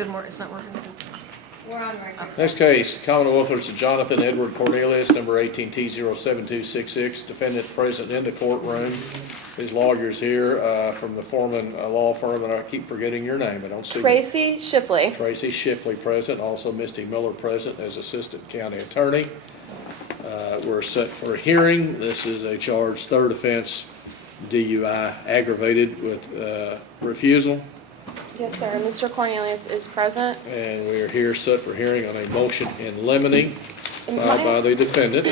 It's not working, is it? We're on record. Next case, Commonwealth vs. Jonathan Edward Cornelius, number 18T07266, defendant present in the courtroom. His lawyer's here from the Forman law firm, and I keep forgetting your name. I don't see Tracy Shipley. Tracy Shipley present, also Misty Miller present as assistant county attorney. We're set for a hearing. This is a charge, third offense, DUI aggravated with refusal. Yes, sir. Mr. Cornelius is present. And we are here set for hearing on a motion in limine filed by the defendant.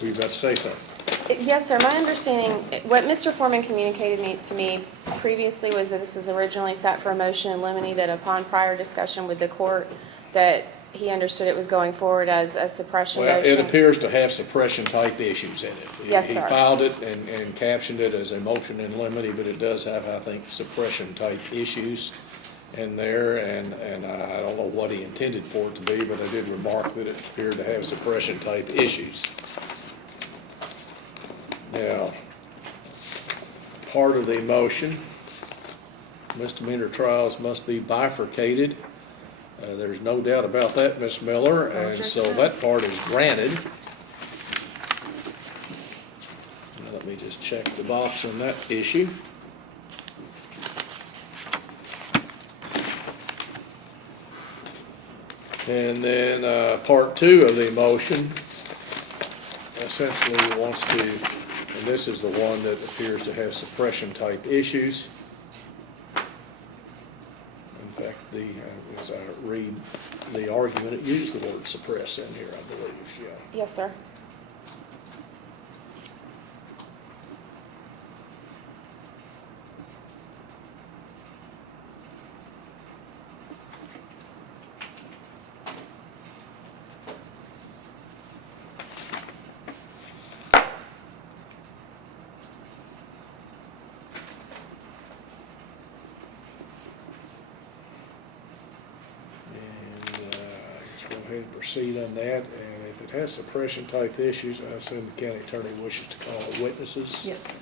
Were you about to say something? Yes, sir. My understanding, what Mr. Forman communicated to me previously was that this was originally set for a motion in limine, that upon prior discussion with the court, that he understood it was going forward as a suppression Well, motion. it appears to have suppression-type issues in it. Yes, He sir. filed it and captioned it as a motion in limine, but it does have, I think, suppression-type issues in there, and I don't know what he intended for it to be, but I did remark that it appeared to have suppression-type issues. Now, part of the motion, misdemeanor trials must be bifurcated. There's no doubt about that, Ms. Miller, and so that part is granted. Now, let me just check the box on that issue. And then part two of the motion essentially wants to, and this is the one that appears to have suppression-type issues. In fact, as I read the argument, it used the word suppress in here, I believe, yeah. Yes, sir. Go ahead and proceed on that, and if it has suppression-type issues, I assume the county attorney wishes to call witnesses. Yes.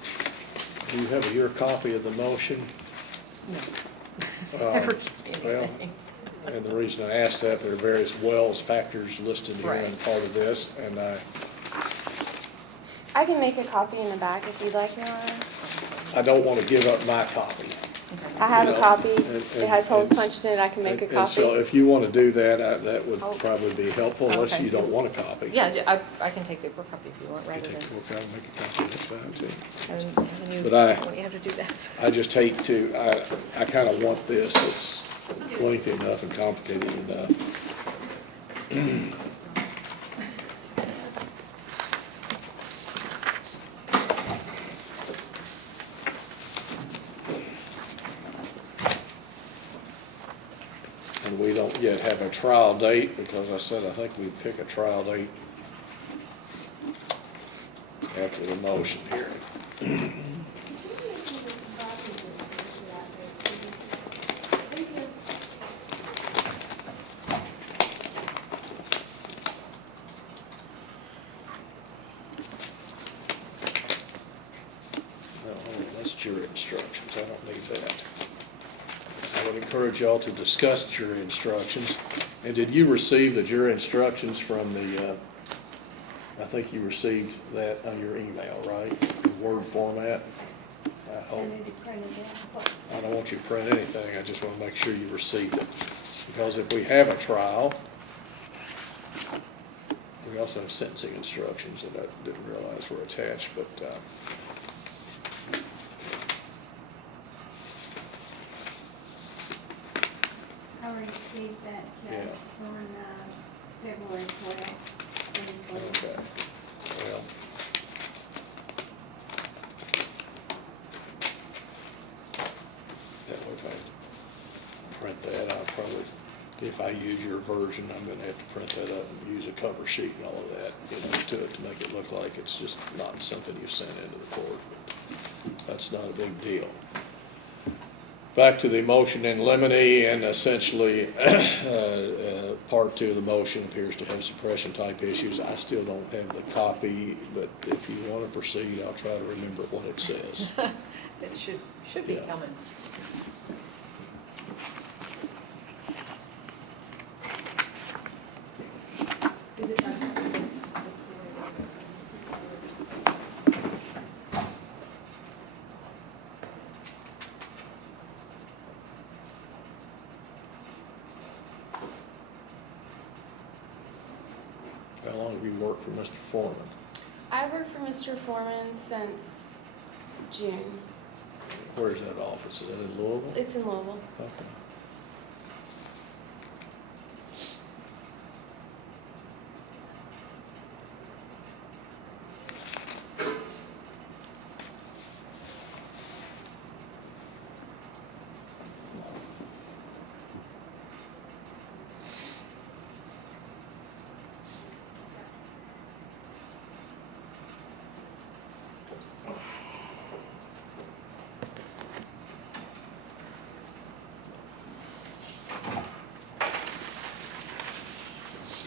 Do you have your copy of the motion? No. Never Well, anything. and the reason I asked that, there are various Wells factors listed here in Right. part of this, and I can make a copy in the back if you'd like, Your Honor. I don't want to give up my copy. I have You a know, copy. and- It has holes and- punched in it. I can make a And so copy. if you want to do that, that would Oh. probably be helpful, unless Okay. you don't want a copy. Yeah, I can take the paper copy if you want, You rather take than the book out and make a copy, that's fine too. having you, But I- when you have to do that. I just hate to, I kind of want this, it's lengthy enough and complicated enough. And we don't yet have a trial date, because I said I think we'd pick a trial date after the motion hearing. No, that's jury instructions, I don't need that. I would encourage y'all to discuss jury instructions. And did you receive the jury instructions from the, I think you received that on your email, right? In Word format? I hope. I don't want you to print anything, I just want to make sure you received it. Because if we have a trial, we also have sentencing instructions that I didn't realize were attached, but, I received that, Judge, Yeah. on February 12th, 2020. okay, well. Yeah, if I print that, I'll probably, if I use your version, I'm gonna have to print that up and use a cover sheet and all of that, to it, to make it look like it's just not something you sent into the court. That's not a big deal. Back to the motion in limine, and essentially, part two of the motion appears to have suppression-type issues. I still don't have the copy, but if you want to proceed, I'll try to remember what it says. It should be Yeah. coming. How long have you worked for Mr. Forman? I've worked for Mr. Forman since June. Where's that office? Is that in Louisville? It's in Louisville. Okay.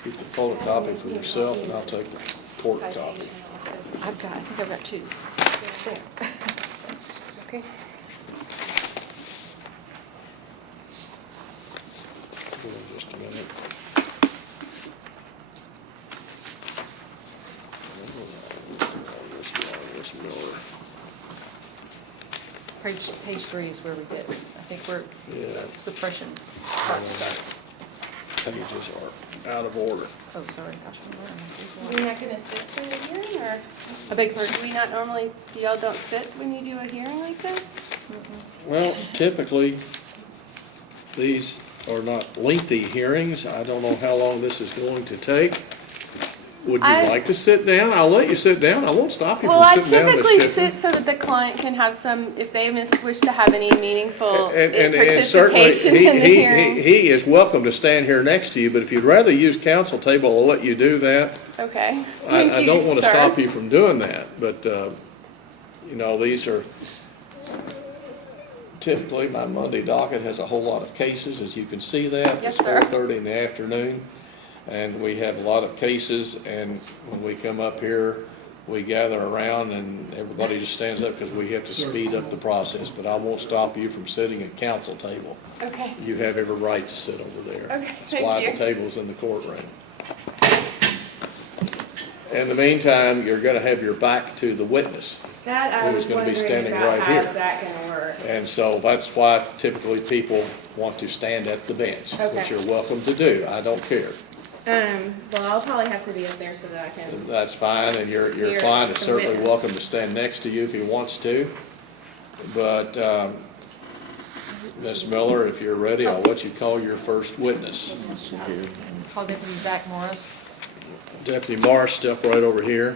Keep the photocopy for yourself, and I'll take the court copy. I think I've got two. There. Okay. Hold on just a minute. Miss Miller. Page 3 is where we get, I think where Yeah. suppression part starts. Pages are out of order. Oh, sorry. Are you not gonna sit through the hearing, or? I beg your Or do we not normally, y'all don't sit when you do a hearing like this? Well, typically, these are not lengthy hearings. I don't know how long this is going to take. Would you I- like to sit down? I'll let you sit down. I won't stop you Well, from I sitting down, Ms. typically Shipley. sit so that the client can have some, if they wish to have any meaningful And certainly, participation in the hearing. he is welcome to stand here next to you, but if you'd rather use counsel table, I'll let you do that. Okay. Thank I you, don't want to sir. stop you from doing that, but, you know, these are, typically, my Monday docket has a whole lot of cases, as you can see that. Yes, It's sir. 4:30 in the afternoon, and we have a lot of cases, and when we come up here, we gather around, and everybody just stands up because we have to speed up the process, but I won't stop you from sitting at counsel table. Okay. You have every right to sit over there. Okay, That's thank why you. the table's in the courtroom. In the meantime, you're gonna have your back to the witness. That I Who's was gonna be wondering standing about, right here. how's that gonna work? And so that's why typically people want to stand at the bench, which Okay. you're welcome to do. I don't care. Well, I'll probably have to be up there so that I can. That's fine, and your Here, client is the certainly witness. welcome to stand next to you if he wants to. But, Ms. Miller, if you're ready, I'll let you call your first witness. Call Deputy Zach Morris. Deputy Morris, step right over here.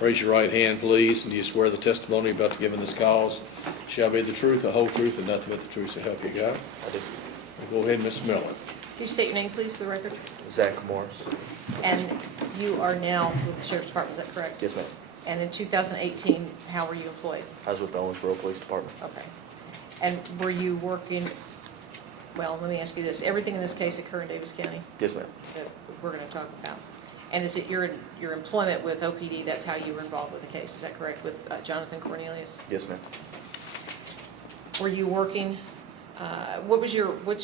Raise your right hand, please, and do you swear the testimony about to give in this cause shall be the truth, the whole truth, and nothing but the truth, so help you God? I do. Go ahead, Ms. Miller. Can you state your name, please, for the record? Zach Morris. And you are now with the Sheriff's Department, is that correct? Yes, ma'am. And in 2018, how were you employed? I was with the Owensboro Police Department. Okay. And were you working, well, let me ask you this. Everything in this case occurred in Daviess County Yes, ma'am. that we're going to talk about? And is it your employment with OPD, that's how you were involved with the case, is that correct, with Jonathan Cornelius? Yes, ma'am. Were you working, what's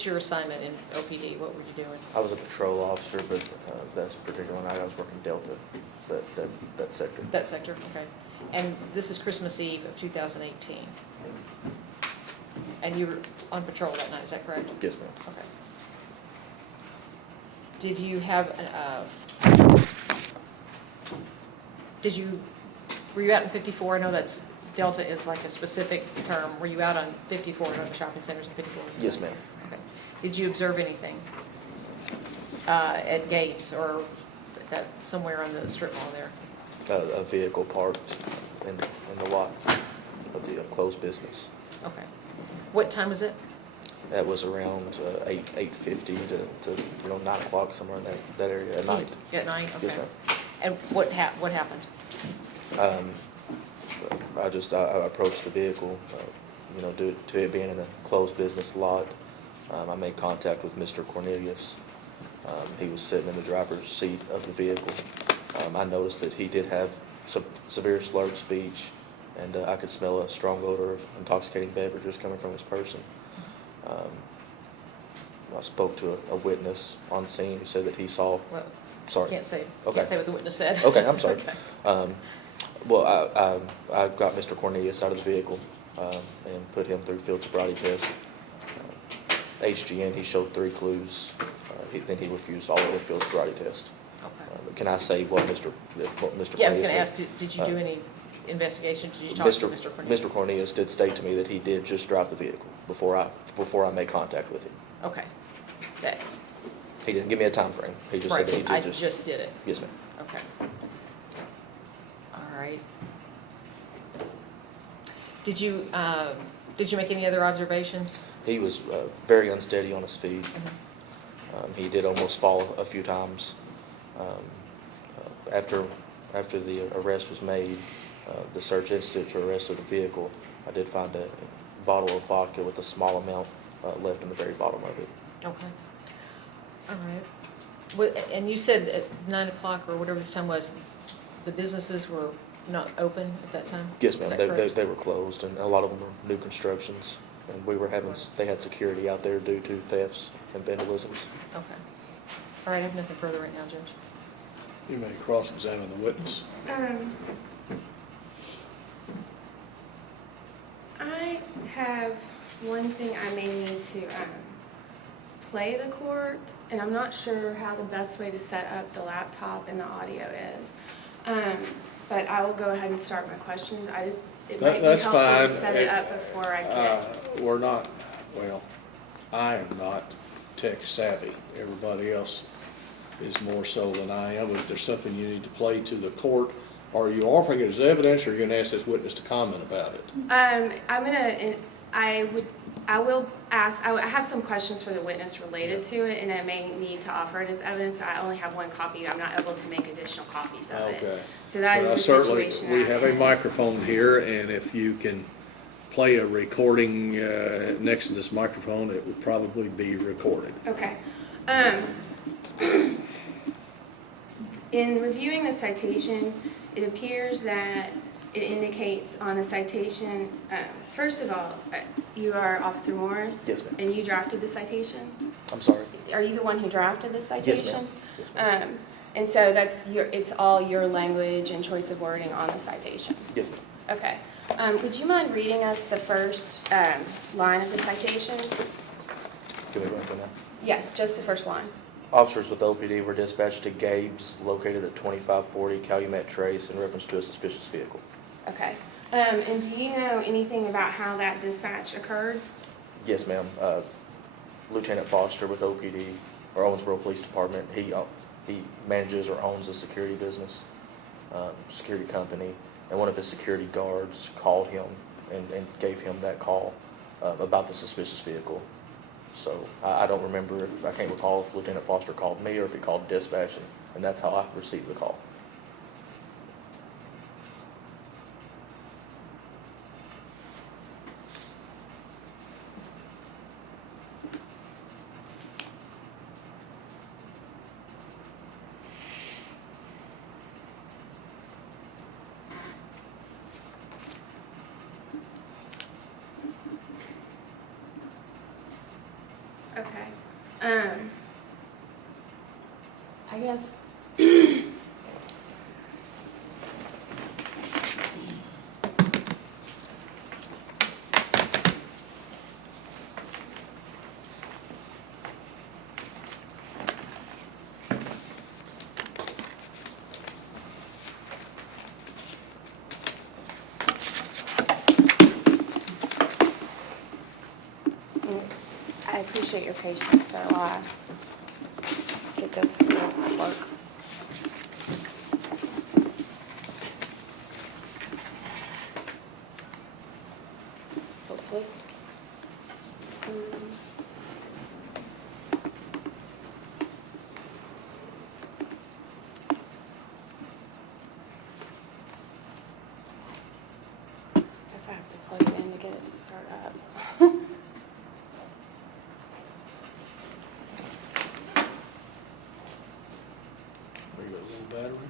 your assignment in OPD? What were you doing? I was a patrol officer, but that's particular night I was working Delta, that sector. That sector, okay. And this is Christmas Eve of 2018. And you were on patrol that night, is that correct? Yes, ma'am. Okay. Did you have, were you out in 54? I know that's, Delta is like a specific term. Were you out on 54, at the shopping centers in 54? Yes, ma'am. Okay. Did you observe anything at gates or that somewhere on the strip mall there? A vehicle parked in the lot of the closed business. Okay. What time was it? That was around 8:50 to 9 o'clock, somewhere in that area at night. At night, okay. Yes, ma'am. And what happened? I approached the vehicle, due to it being in a closed business lot. I made contact with Mr. Cornelius. He was sitting in the driver's seat of the vehicle. I noticed that he did have some severe slurred speech, and I could smell a strong odor of intoxicating beverages coming from his person. I spoke to a witness on scene who said that he saw, Well, sorry. can't say Okay. what the witness said. Okay, I'm sorry. Okay. Well, I got Mr. Cornelius out of the vehicle and put him through field sobriety test. HGN, he showed 3 clues. Then he refused all of the field sobriety test. Okay. Can I say what Mr. Cornelius Yeah, I was gonna did? ask, did you do any investigation? Did you talk to Mr. Cornelius? Mr. Cornelius did state to me that he did just drive the vehicle before I made contact with him. Okay. That, He didn't give me a time frame. He just said right, that he I did just did it. Yes, ma'am. Okay. All right. Did you make any other observations? He was very unsteady on his feet. Mhm. He did almost fall a few times. After the arrest was made, the search incident to arrest of the vehicle, I did find a bottle of vodka with a small amount left in the very bottom of it. Okay. All right. And you said at 9 o'clock or whatever this time was, the businesses were not open at that time? Yes, Is ma'am. that They correct? were closed, and a lot of them were new constructions. And they had security out there due to thefts and vandalisms. Okay. All right, I have nothing further right now, Judge. You may cross-examine the witness. I have one thing I may need to play the court, and I'm not sure how the best way to set up the laptop and the audio is. But I will go ahead and start my questions. It might be That's helpful to fine. set it up before I get. We're not, well, I am not tech savvy. Everybody else is more so than I am. If there's something you need to play to the court, are you offering it as evidence, or are you gonna ask this witness to comment about it? I will ask, I have some questions for the witness related to it, and I may need to offer it as evidence. I only have one copy. I'm not able to make additional copies of it. Okay. So that Well, is the certainly, situation. we I'm have a in. microphone here, and if you can play a recording next to this microphone, it would probably be recorded. Okay. In reviewing the citation, it appears that it indicates on the citation, first of all, you are Officer Morris? Yes, ma'am. And you drafted the citation? I'm sorry. Are you the one who drafted the citation? Yes, ma'am. Yes, ma'am. And so it's all your language and choice of wording on the citation? Yes, ma'am. Okay. Would you mind reading us the first line of the citation? Can we run through that? Yes, just the first line. Officers with OPD were dispatched to Gabe's located at 2540 Calumet Trace in reference to a suspicious vehicle. Okay. And do you know anything about how that dispatch occurred? Yes, ma'am. Lieutenant Foster with OPD, or Owensboro Police Department, he manages or owns a security business, security company, and one of his security guards called him and gave him that call about the suspicious vehicle. So I don't remember, I can't recall if Lieutenant Foster called me or if he called dispatch, and that's how I received the call. Okay. I guess. I appreciate your patience, sir, while I get this to work. Hopefully. Guess I have to plug it in to get it to start up. Are you got a low battery?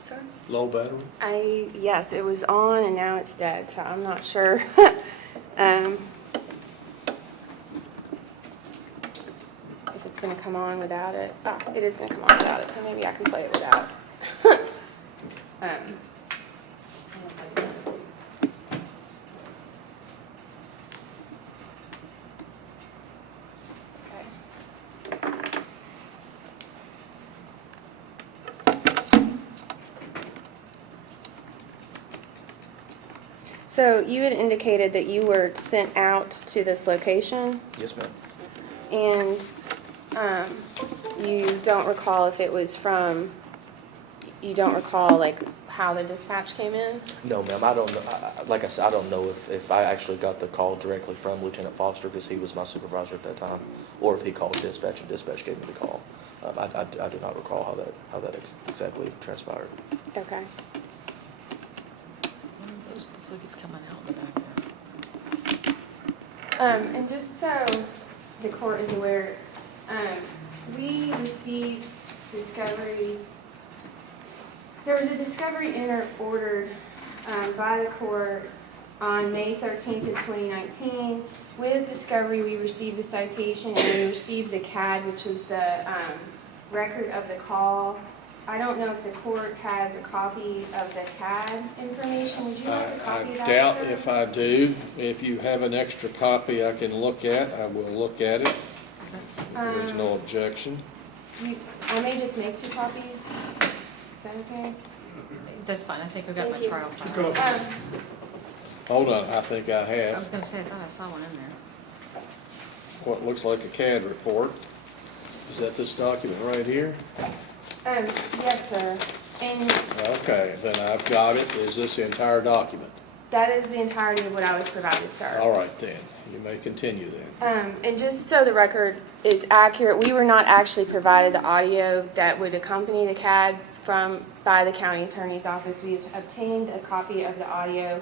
Sir? Low battery? Yes, it was on and now it's dead, so I'm not sure. gonna come on without it. Oh, it is gonna come on without it, so maybe I can play it without. Okay. So you had indicated that you were sent out to this location, Yes, ma'am. and you don't recall if it was from, you don't recall like how the dispatch came in? No, ma'am, I don't know, like I said, I don't know if I actually got the call directly from Lieutenant Foster, because he was my supervisor at that time, or if he called dispatch and dispatch gave me the call. I do not recall how that exactly transpired. Okay. Looks like it's coming out in the back there. And just so the court is aware, we received discovery, there was a discovery ordered by the court on May 13th of 2019. With discovery, we received the citation and we received the CAD, which is the record of the call. I don't know if the court has a copy of the CAD information. Would you like a copy of that, I doubt sir? if I do. If you have an extra copy I can look at, I will look at it. Is that, There's no objection. I may just make 2 copies. Is that okay? that's fine, I think I got my Thank you. trial file. Hold on, I think I I have was gonna say, I thought I saw one in there. what looks like a CAD report. Is that this document right here? Yes, sir. And Okay, then I've got it. Is this the entire document? that is the entirety of what I was provided, sir. All right then, you may continue then. And just so the record is accurate, we were not actually provided the audio that would accompany the CAD by the county attorney's office. We've obtained a copy of the audio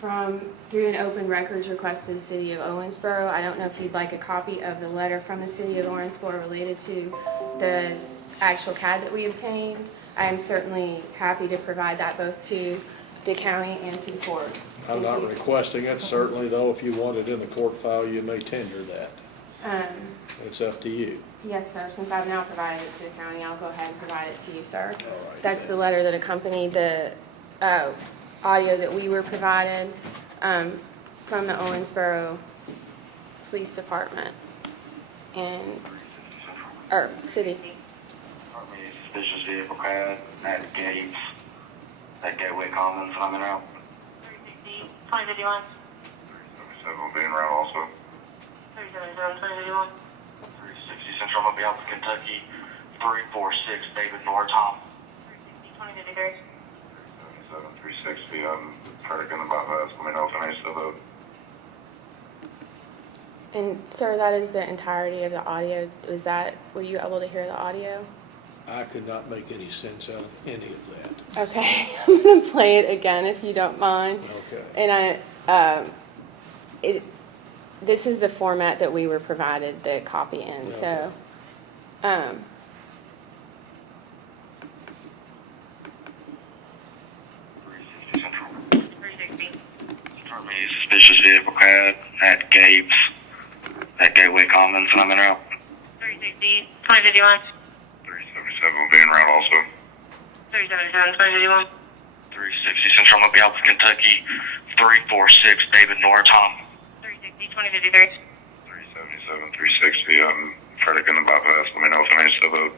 through an open records request to the city of Owensboro. I don't know if you'd like a copy of the letter from the city of Owensboro related to the actual CAD that we obtained. I am certainly happy to provide that both to the county and to the court. I'm Thank not you. requesting it. Certainly though, if you want it in the court file, you may tender that. It's up to you. Yes, sir. Since I've now provided it to the county, I'll go ahead and provide it to you, sir. All right, That's then. the letter that accompanied the audio that we were provided from the Owensboro Police Department or city. Suspicious vehicle CAD at Gates, at Gateway Commons, I'm in route. 2051. 37 being route also. 377, 2051. 360 Central, I'm gonna be out to Kentucky. 346 David Norton. 360, 2053. 37 360, I'm trying to get them bypass. Let me know if I need to vote. And sir, that is the entirety of the audio. Were you able to hear the audio? I could not make any sense out of any of that. Okay, I'm gonna play it again if you don't mind. Okay. And this is the format that we were provided the copy in, so. 360 Central. 360. For me, suspicious vehicle CAD at Gates, at Gateway Commons, and I'm in route. 360, 2051. 377 being route also. 377, 2051. 360 Central, I'm gonna be out to Kentucky. 346 David Norton. 360, 2053. 377 360, I'm trying to get them bypass. Let me know if I need to vote.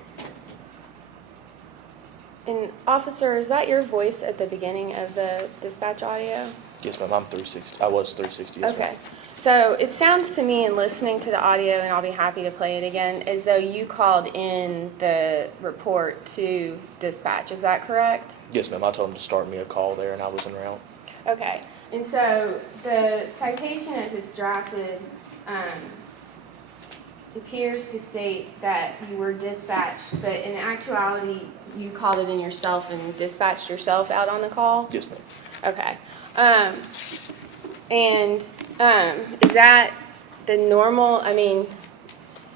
And officer, is that your voice at the beginning of the dispatch audio? Yes, ma'am, I'm 360, I was 360, yes, ma'am. Okay, so it sounds to me in listening to the audio, and I'll be happy to play it again, as though you called in the report to dispatch, is that correct? Yes, ma'am, I told him to start me a call there and I was en route. Okay, and so the citation as it's drafted appears to state that you were dispatched, but in actuality, you called it in yourself and dispatched yourself out on the call? Yes, ma'am. Okay. Is that the normal,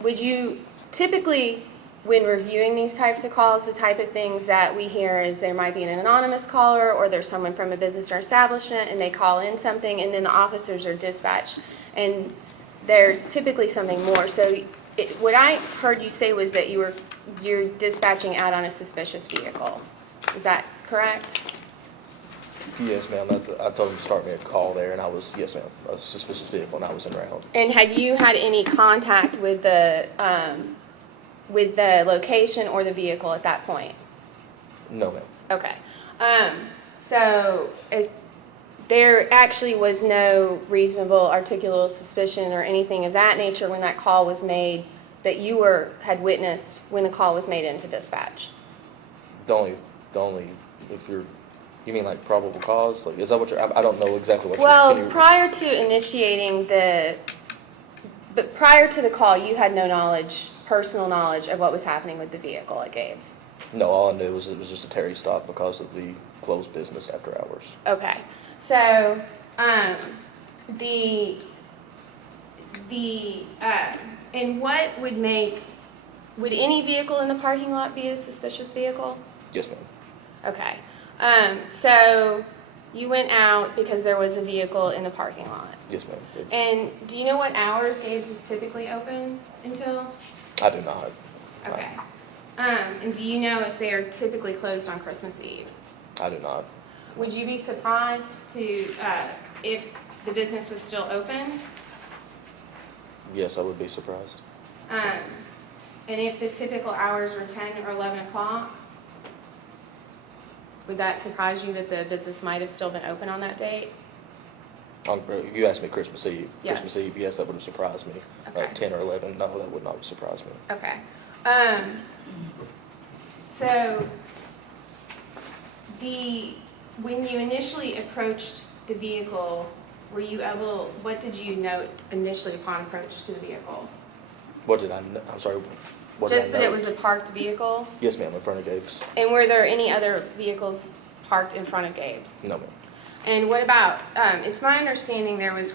would you typically, when reviewing these types of calls, the type of things that we hear is there might be an anonymous caller or there's someone from a business or establishment and they call in something and then the officers are dispatched and there's typically something more. So what I heard you say was that you're dispatching out on a suspicious vehicle. Is that correct? Yes, ma'am. I told him to start me a call there, and I was, yes, ma'am, a suspicious vehicle, and I was en route. And had you had any contact with the location or the vehicle at that point? No, ma'am. Okay. So there actually was no reasonable articulable suspicion or anything of that nature when that call was made that you had witnessed when the call was made into dispatch? The only, if you mean like probable cause? Like, is that what I don't know exactly what Well, can you- prior to initiating but prior to the call, you had no knowledge, personal knowledge of what was happening with the vehicle at Gabe's? No, all I knew was it was just a Terry stop because of the closed business after hours. Okay, so, and what would any vehicle in the parking lot be a suspicious vehicle? Yes, ma'am. Okay, so you went out because there was a vehicle in the parking lot. Yes, ma'am. And do you know what hours Gabe's is typically open until? I do not. Okay. And do you know if they are typically closed on Christmas Eve? I do not. Would you be surprised if the business was still open? Yes, I would be surprised. And if the typical hours were 10 or 11 o'clock? Would that surprise you that the business might have still been open on that date? You asked me Christmas Eve. Yes. Christmas Eve, yes, that would have surprised me. Okay. 10 or 11, no, that would not have surprised me. Okay. So when you initially approached the vehicle, what did you note initially upon approach to the vehicle? What did I, I'm sorry, what did I Just that it know? was a parked vehicle? Yes, ma'am, in front of Gabe's. And were there any other vehicles parked in front of Gabe's? No, ma'am. And what about, it's my understanding there was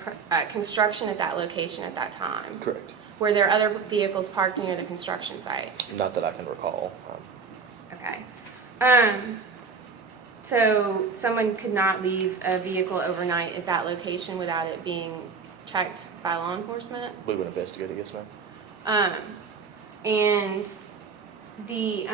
construction at that location at that time. Correct. Were there other vehicles parked near the construction site? Not that I can recall. Okay. So someone could not leave a vehicle overnight at that location without it being checked by law enforcement? We would investigate it, yes, ma'am. And the,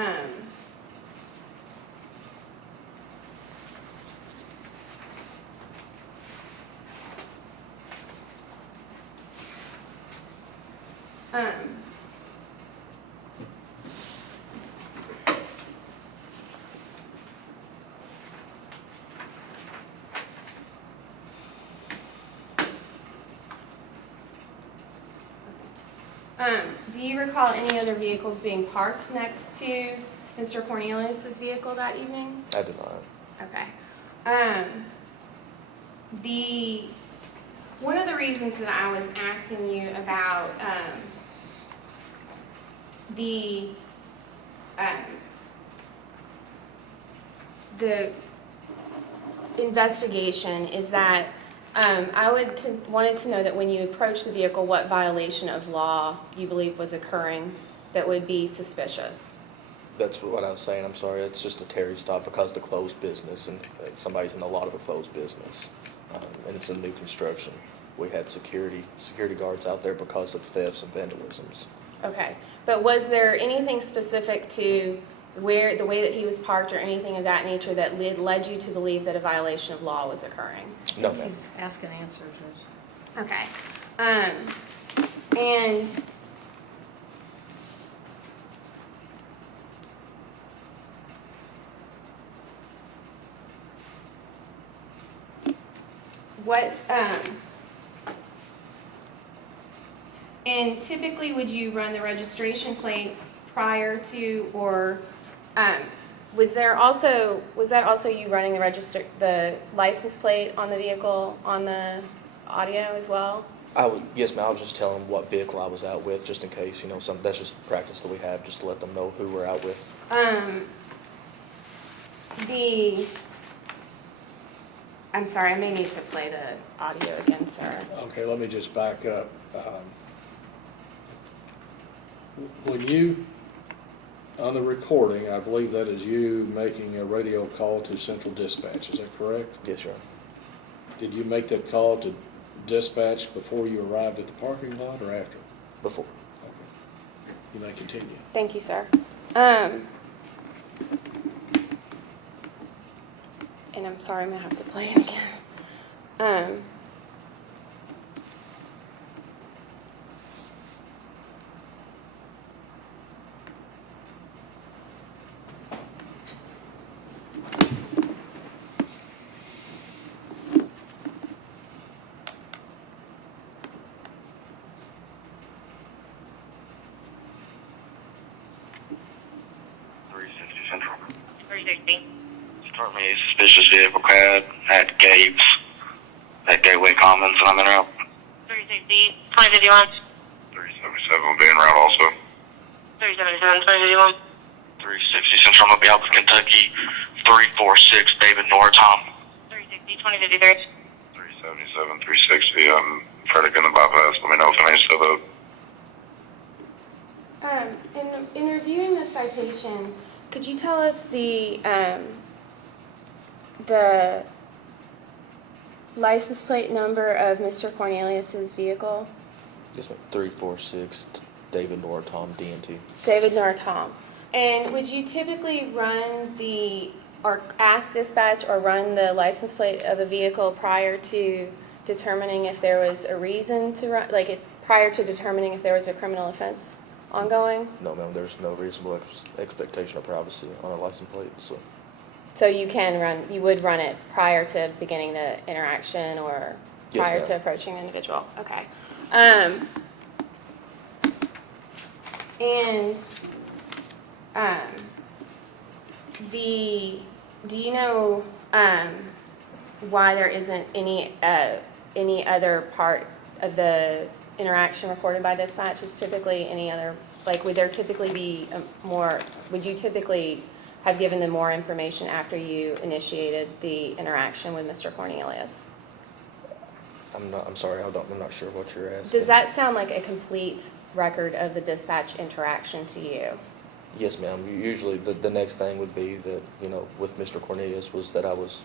do you recall any other vehicles being parked next to Mr. Cornelius's vehicle that evening? I do not. Okay. One of the reasons that I was asking you about the investigation is that I wanted to know that when you approached the vehicle, what violation of law you believe was occurring that would be suspicious. That's what I was saying, I'm sorry. It's just a Terry stop because of the closed business, and somebody's in a lot of a closed business. And it's a new construction. We had security guards out there because of thefts and vandalisms. Okay, but was there anything specific to the way that he was parked or anything of that nature that led you to believe that a violation of law was occurring? No, ma'am. He's ask and answer, Judge. Okay. And what, and typically would you run the registration plate prior to, or, was that also you running the license plate on the vehicle, on the audio as well? Yes, ma'am, I was just telling them what vehicle I was out with, just in case, that's just practice that we have, just to let them know who we're out with. I'm sorry, I may need to play the audio again, sir. Okay, let me just back up. When you, on the recording, I believe that is you making a radio call to Central Dispatch, is that correct? Yes, sir. Did you make that call to dispatch before you arrived at the parking lot or after? Before. Okay. You may continue. Thank you, sir. And I'm sorry, I'm gonna have to play it again. 360 Central. 360. Start me a suspicious vehicle CAD at Gabe's, at Gateway Commons, and I'm in route. 360. 2051. 377 being route also. 377. 2051. 360 Central, I'm gonna be out of Kentucky. 346 David Nortom. 360. 2053. 377, 360. I'm probably gonna bypass. Let me know if I need to step up. In reviewing the citation, could you tell us the license plate number of Mr. Cornelius's vehicle? This one, 346 David Nortom, DNT. David Nortom. And would you typically run or ask dispatch or run the license plate of a vehicle prior to determining if there was a reason to run, prior to determining if there was a criminal offense ongoing? No, ma'am, there's no reasonable expectation of privacy on a license plate, so. So you would run it prior to beginning the interaction or Yes, prior ma'am. to approaching the individual? Okay. Do you know why there isn't any other part of the interaction recorded by dispatch? Is typically any other, would there typically be would you typically have given them more information after you initiated the interaction with Mr. Cornelius? I'm sorry, I'm not sure what you're asking. Does that sound like a complete record of the dispatch interaction to you? Yes, ma'am. Usually the next thing would be that, with Mr. Cornelius was that I was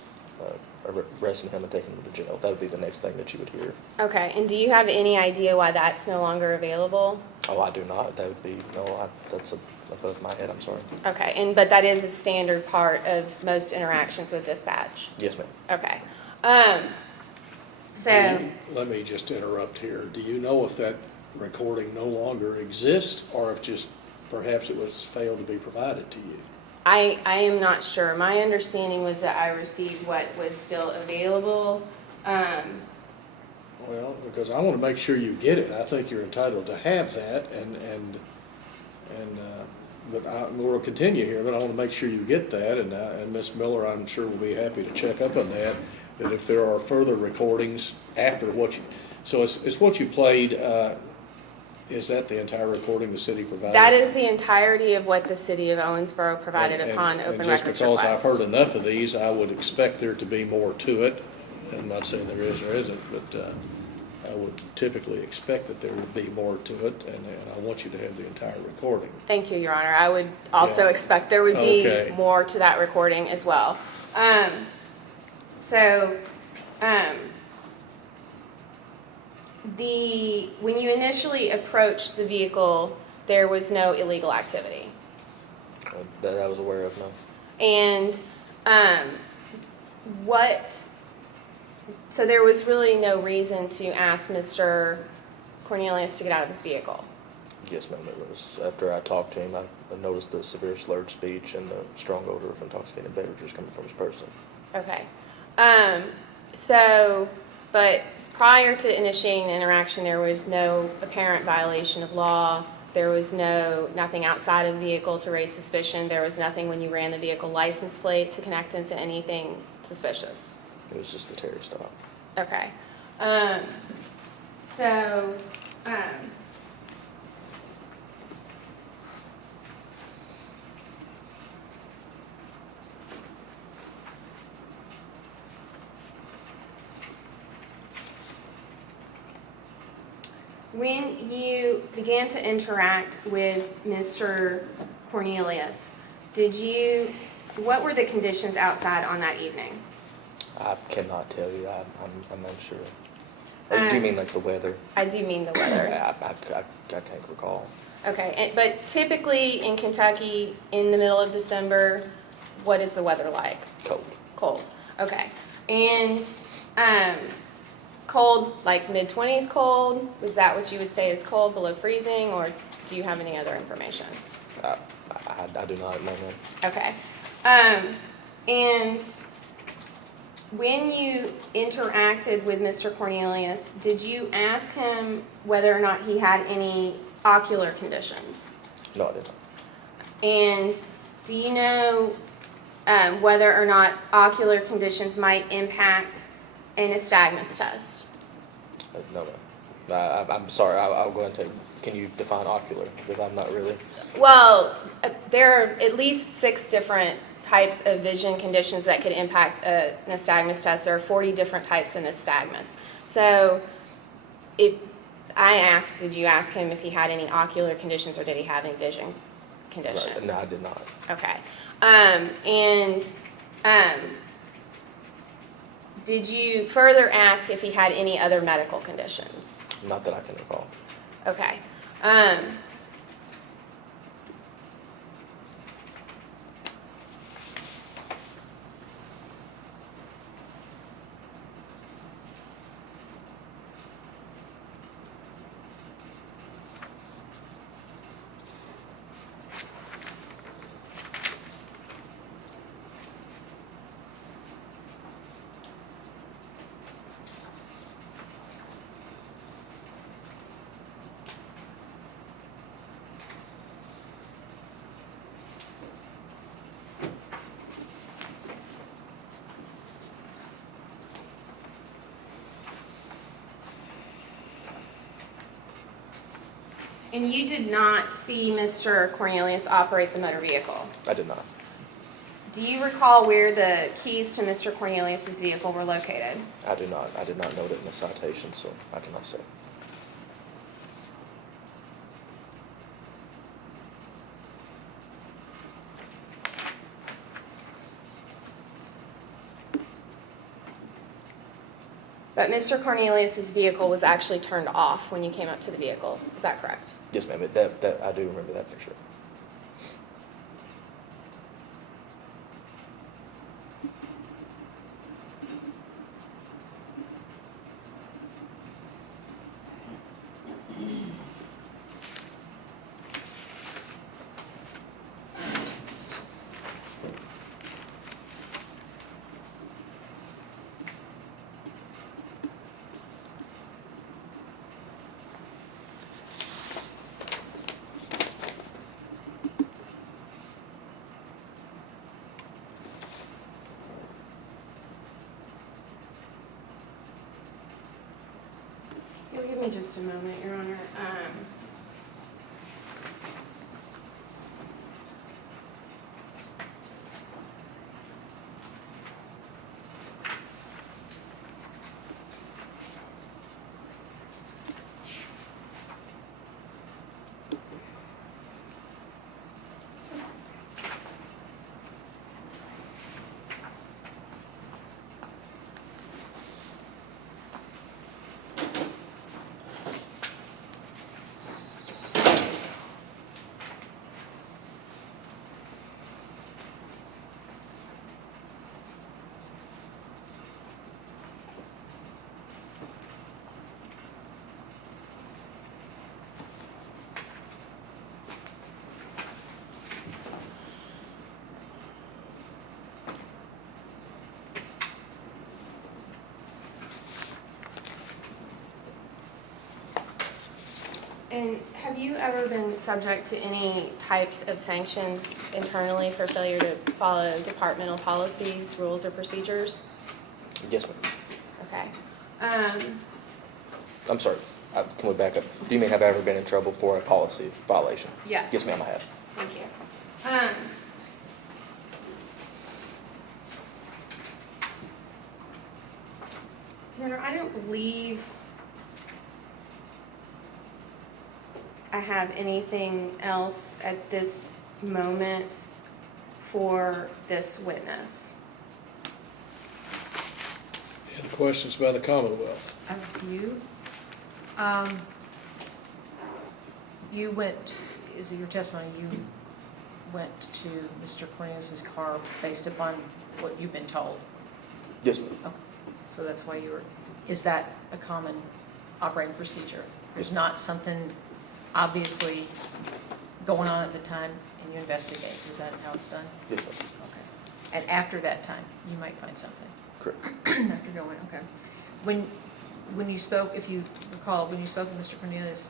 arresting him and taking him to jail. That would be the next thing that you would hear. Okay, and do you have any idea why that's no longer available? Oh, I do not. That would be, that's above my head, I'm sorry. Okay, but that is a standard part of most interactions with dispatch? Yes, ma'am. Okay. Let me just interrupt here. Do you know if that recording no longer exists, or if just perhaps it was failed to be provided to you? I am not sure. My understanding was that I received what was still available. Well, because I want to make sure you get it. I think you're entitled to have that, but we'll continue here, but I want to make sure you get that, and Ms. Miller, I'm sure, will be happy to check up on that if there are further recordings after so it's what you played, is that the entire recording the city provided? That is the entirety of what the city of Owensboro provided upon open records request. And just because I've request. heard enough of these, I would expect there to be more to it. I'm not saying there is or isn't, but I would typically expect that there would be more to it, and I want you to have the entire recording. Thank you, Your Honor. I would also Yeah. expect there would be Okay. more to that recording as well. When you initially approached the vehicle, there was no illegal activity. That I was aware of, no. And so there was really no reason to ask Mr. Cornelius to get out of his vehicle? Yes, ma'am. It was after I talked to him, I noticed the severe slurred speech and the strong odor of intoxicated beverages coming from his person. Okay. But prior to initiating the interaction, there was no apparent violation of law. There was nothing outside of the vehicle to raise suspicion. There was nothing when you ran the vehicle license plate to connect him to anything suspicious. It was just a Terry stop. Okay. When you began to interact with Mr. Cornelius, what were the conditions outside on that evening? I cannot tell you. I'm unsure. Do you mean like the weather? I do mean the weather. I can't recall. Okay, but typically in Kentucky, in the middle of December, what is the weather like? Cold. Cold. Okay. And cold, like mid-20s cold? Is that what you would say is cold, below freezing, or do you have any other information? I do not know that. Okay. And when you interacted with Mr. Cornelius, did you ask him whether or not he had any ocular conditions? No, I did not. And do you know whether or not ocular conditions might impact a nystagmus test? No, ma'am. I'm sorry. I'll go ahead and can you define ocular? Because I'm not really. Well, there are at least 6 different types of vision conditions that could impact a nystagmus test. There are 40 different types of nystagmus. So if I asked, did you ask him if he had any ocular conditions or did he have any vision conditions? Right. No, I did not. Okay. Did you further ask if he had any other medical conditions? Not that I can recall. Okay. And you did not see Mr. Cornelius operate the motor vehicle? I did not. Do you recall where the keys to Mr. Cornelius's vehicle were located? I do not. I did not note it in the citation, so I cannot say. But Mr. Cornelius's vehicle was actually turned off when you came up to the vehicle. Is that correct? Yes, ma'am. That I do remember that for sure. You'll give me just a moment, Your Honor. And have you ever been subject to any types of sanctions internally for failure to follow departmental policies, rules, or procedures? Yes, ma'am. Okay. I'm sorry. Can we back up? Do you mean have I ever been in trouble for a policy violation? Yes. Yes, ma'am, I have. Thank you. Your Honor, I don't believe I have anything else at this moment for this witness. And questions by the Commonwealth? I have a few. You went, is it your testimony, you went to Mr. Cornelius's car based upon what you've been told? Yes, ma'am. Okay. So that's why you were, is that a common operating procedure? There's not something obviously going on at the time and you investigate, is that how it's done? Yes, ma'am. Okay. And after that time, you might find something? Correct. After going, okay. When you spoke, if you recall, when you spoke to Mr. Cornelius,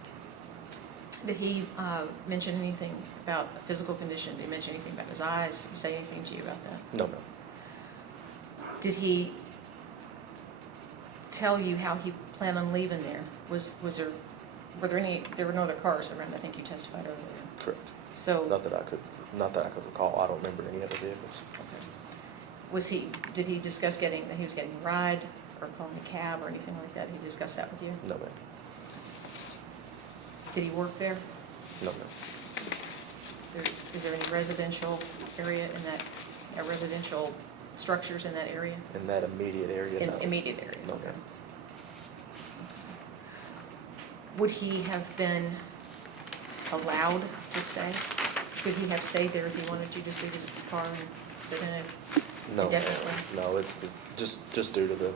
did he mention anything about a physical condition? Did he mention anything about his eyes? Did he say anything to you about that? No, ma'am. Did he tell you how he planned on leaving there? Were there were no other cars around? I think you testified earlier. Correct. So. Not that I could recall. I don't remember any other vehicles. Okay. Did he discuss that he was getting a ride or calling a cab or anything like that? Did he discuss that with you? No, ma'am. Did he work there? No, ma'am. Is there any residential area in that, residential structures in that area? In that immediate area, In no. immediate area? No, Okay. ma'am. Would he have been allowed to stay? Could he have stayed there if he wanted to, just leave his car and sit in it? No, ma'am. Indefinitely? No, it's just due to the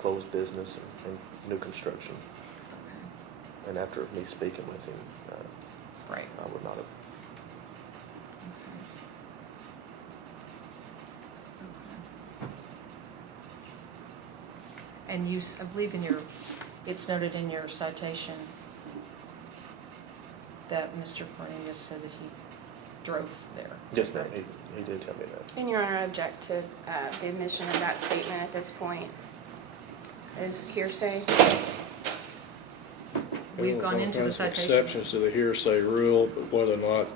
closed business and new construction. Okay. And after me speaking with him, Right. I would not have. Okay. And I believe it's noted in your citation that Mr. Cornelius said that he drove there. Yes, ma'am. He did tell me that. And Your Honor, I object to the admission of that statement at this point as hearsay. We've gone into the All kinds of citation. exceptions to the hearsay rule, but whether or not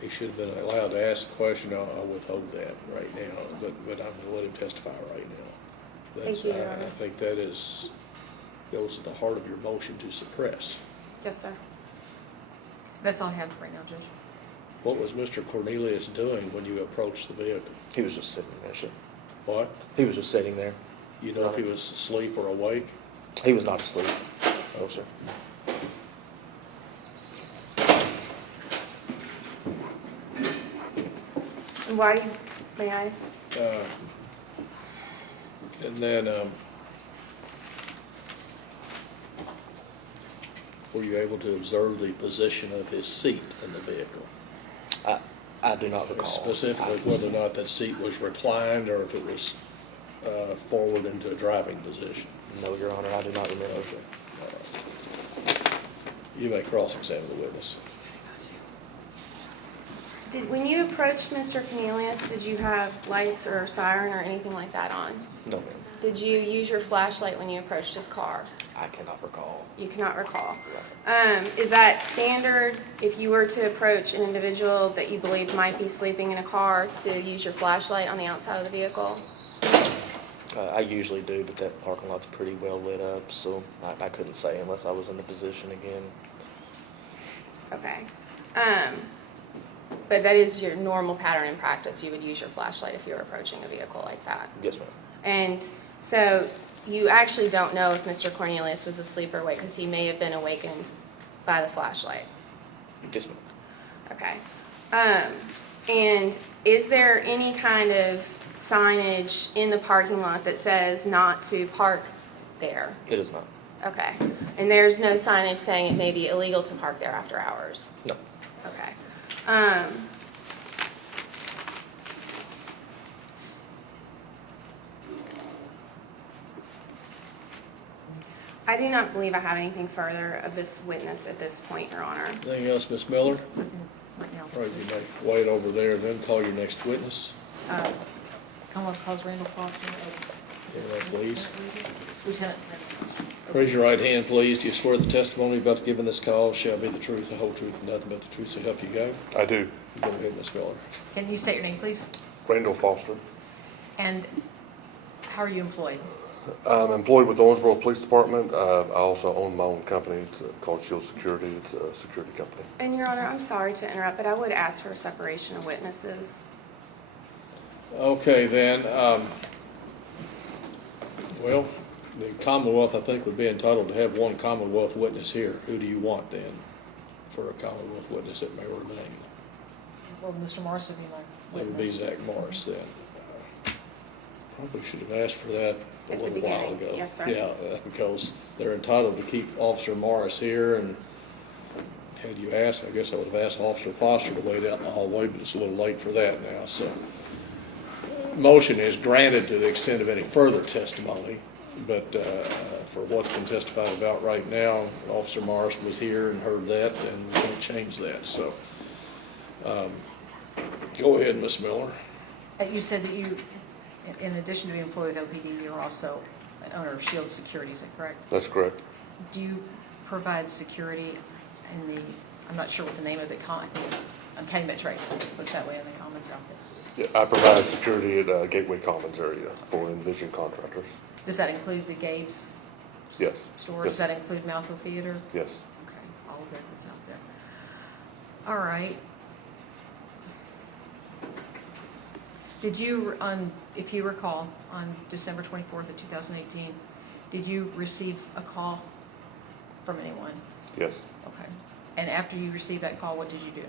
he should have been allowed to ask the question, I'll withhold that right now, but I'm going to let him testify right now. Thank you, Your Honor. I think that goes to the heart of your motion to suppress. Yes, sir. That's all I have right now, Judge. What was Mr. Cornelius doing when you approached the vehicle? He was just sitting there, sir. What? He was just sitting there. You know if he was asleep or awake? He was not asleep. No, sir. Why, may I? And then, were you able to observe the position of his seat in the vehicle? I do not recall. Specifically, whether or not that seat was reclined or if it was forward into a driving position? No, Your Honor, I do not remember. Okay. All right. You may cross-examine the witness. When you approached Mr. Cornelius, did you have lights or a siren or anything like that on? No, ma'am. Did you use your flashlight when you approached his car? I cannot recall. You cannot recall. Is that standard if you were to approach an individual that you believed might be sleeping in a car to use your flashlight on the outside of the vehicle? I usually do, but that parking lot's pretty well lit up, so I couldn't say unless I was in the position again. Okay. But that is your normal pattern in practice. You would use your flashlight if you were approaching a vehicle like that. Yes, ma'am. And so you actually don't know if Mr. Cornelius was asleep or awake because he may have been awakened by the flashlight. Yes, ma'am. Okay. And is there any kind of signage in the parking lot that says not to park there? It is not. Okay. And there's no signage saying it may be illegal to park there after hours? No. Okay. I do not believe I have anything further of this witness at this point, Your Honor. Anything else, Ms. Miller? Nothing right now. All right, you may wait over there, then call your next witness. Commonwealth calls Randall Foster. Please. Lieutenant. Raise your right hand, please. Do you swear the testimony about to give in this call shall be the truth, the whole truth, and nothing but the truth, so help you God? I do. Go ahead, Ms. Miller. Can you state your name, please? Randall Foster. And how are you employed? I'm employed with the Owensboro Police Department. I also own my own company. It's called Shield Security. It's a security company. And Your Honor, I'm sorry to interrupt, but I would ask for a separation of witnesses. Okay, then, Well, the Commonwealth, I think, would be entitled to have one Commonwealth witness here. Who do you want then for a Commonwealth witness that may remain? Well, Mr. Morris would be my That would be witness. Zach Morris then. Probably should have asked for that a At the little while beginning. ago. Yes, sir. Yeah, because they're entitled to keep Officer Morris here, and had you asked, I guess I would have asked Officer Foster to wait out in the hallway, but it's a little late for that now, so. Motion is granted to the extent of any further testimony, but for what's been testified about right now, Officer Morris was here and heard that, and we can't change that, so. Go ahead, Ms. Miller. You said that you, in addition to being employed with OPD, you're also an owner of Shield Security, is that correct? That's correct. Do you provide security in the, I'm not sure what the name of the on Calumet Trace, let's put it that way in the comments out there. Yeah, I provide security at Gateway Commons area for Envision contractors. Does that include the Gabe's Yes. store? Yes. Does that include Mouthville Theater? Yes. Okay, all of that that's out there. All right. Did you, if you recall, on December 24th of 2018, did you receive a call from anyone? Yes. Okay. And after you received that call, what did you do?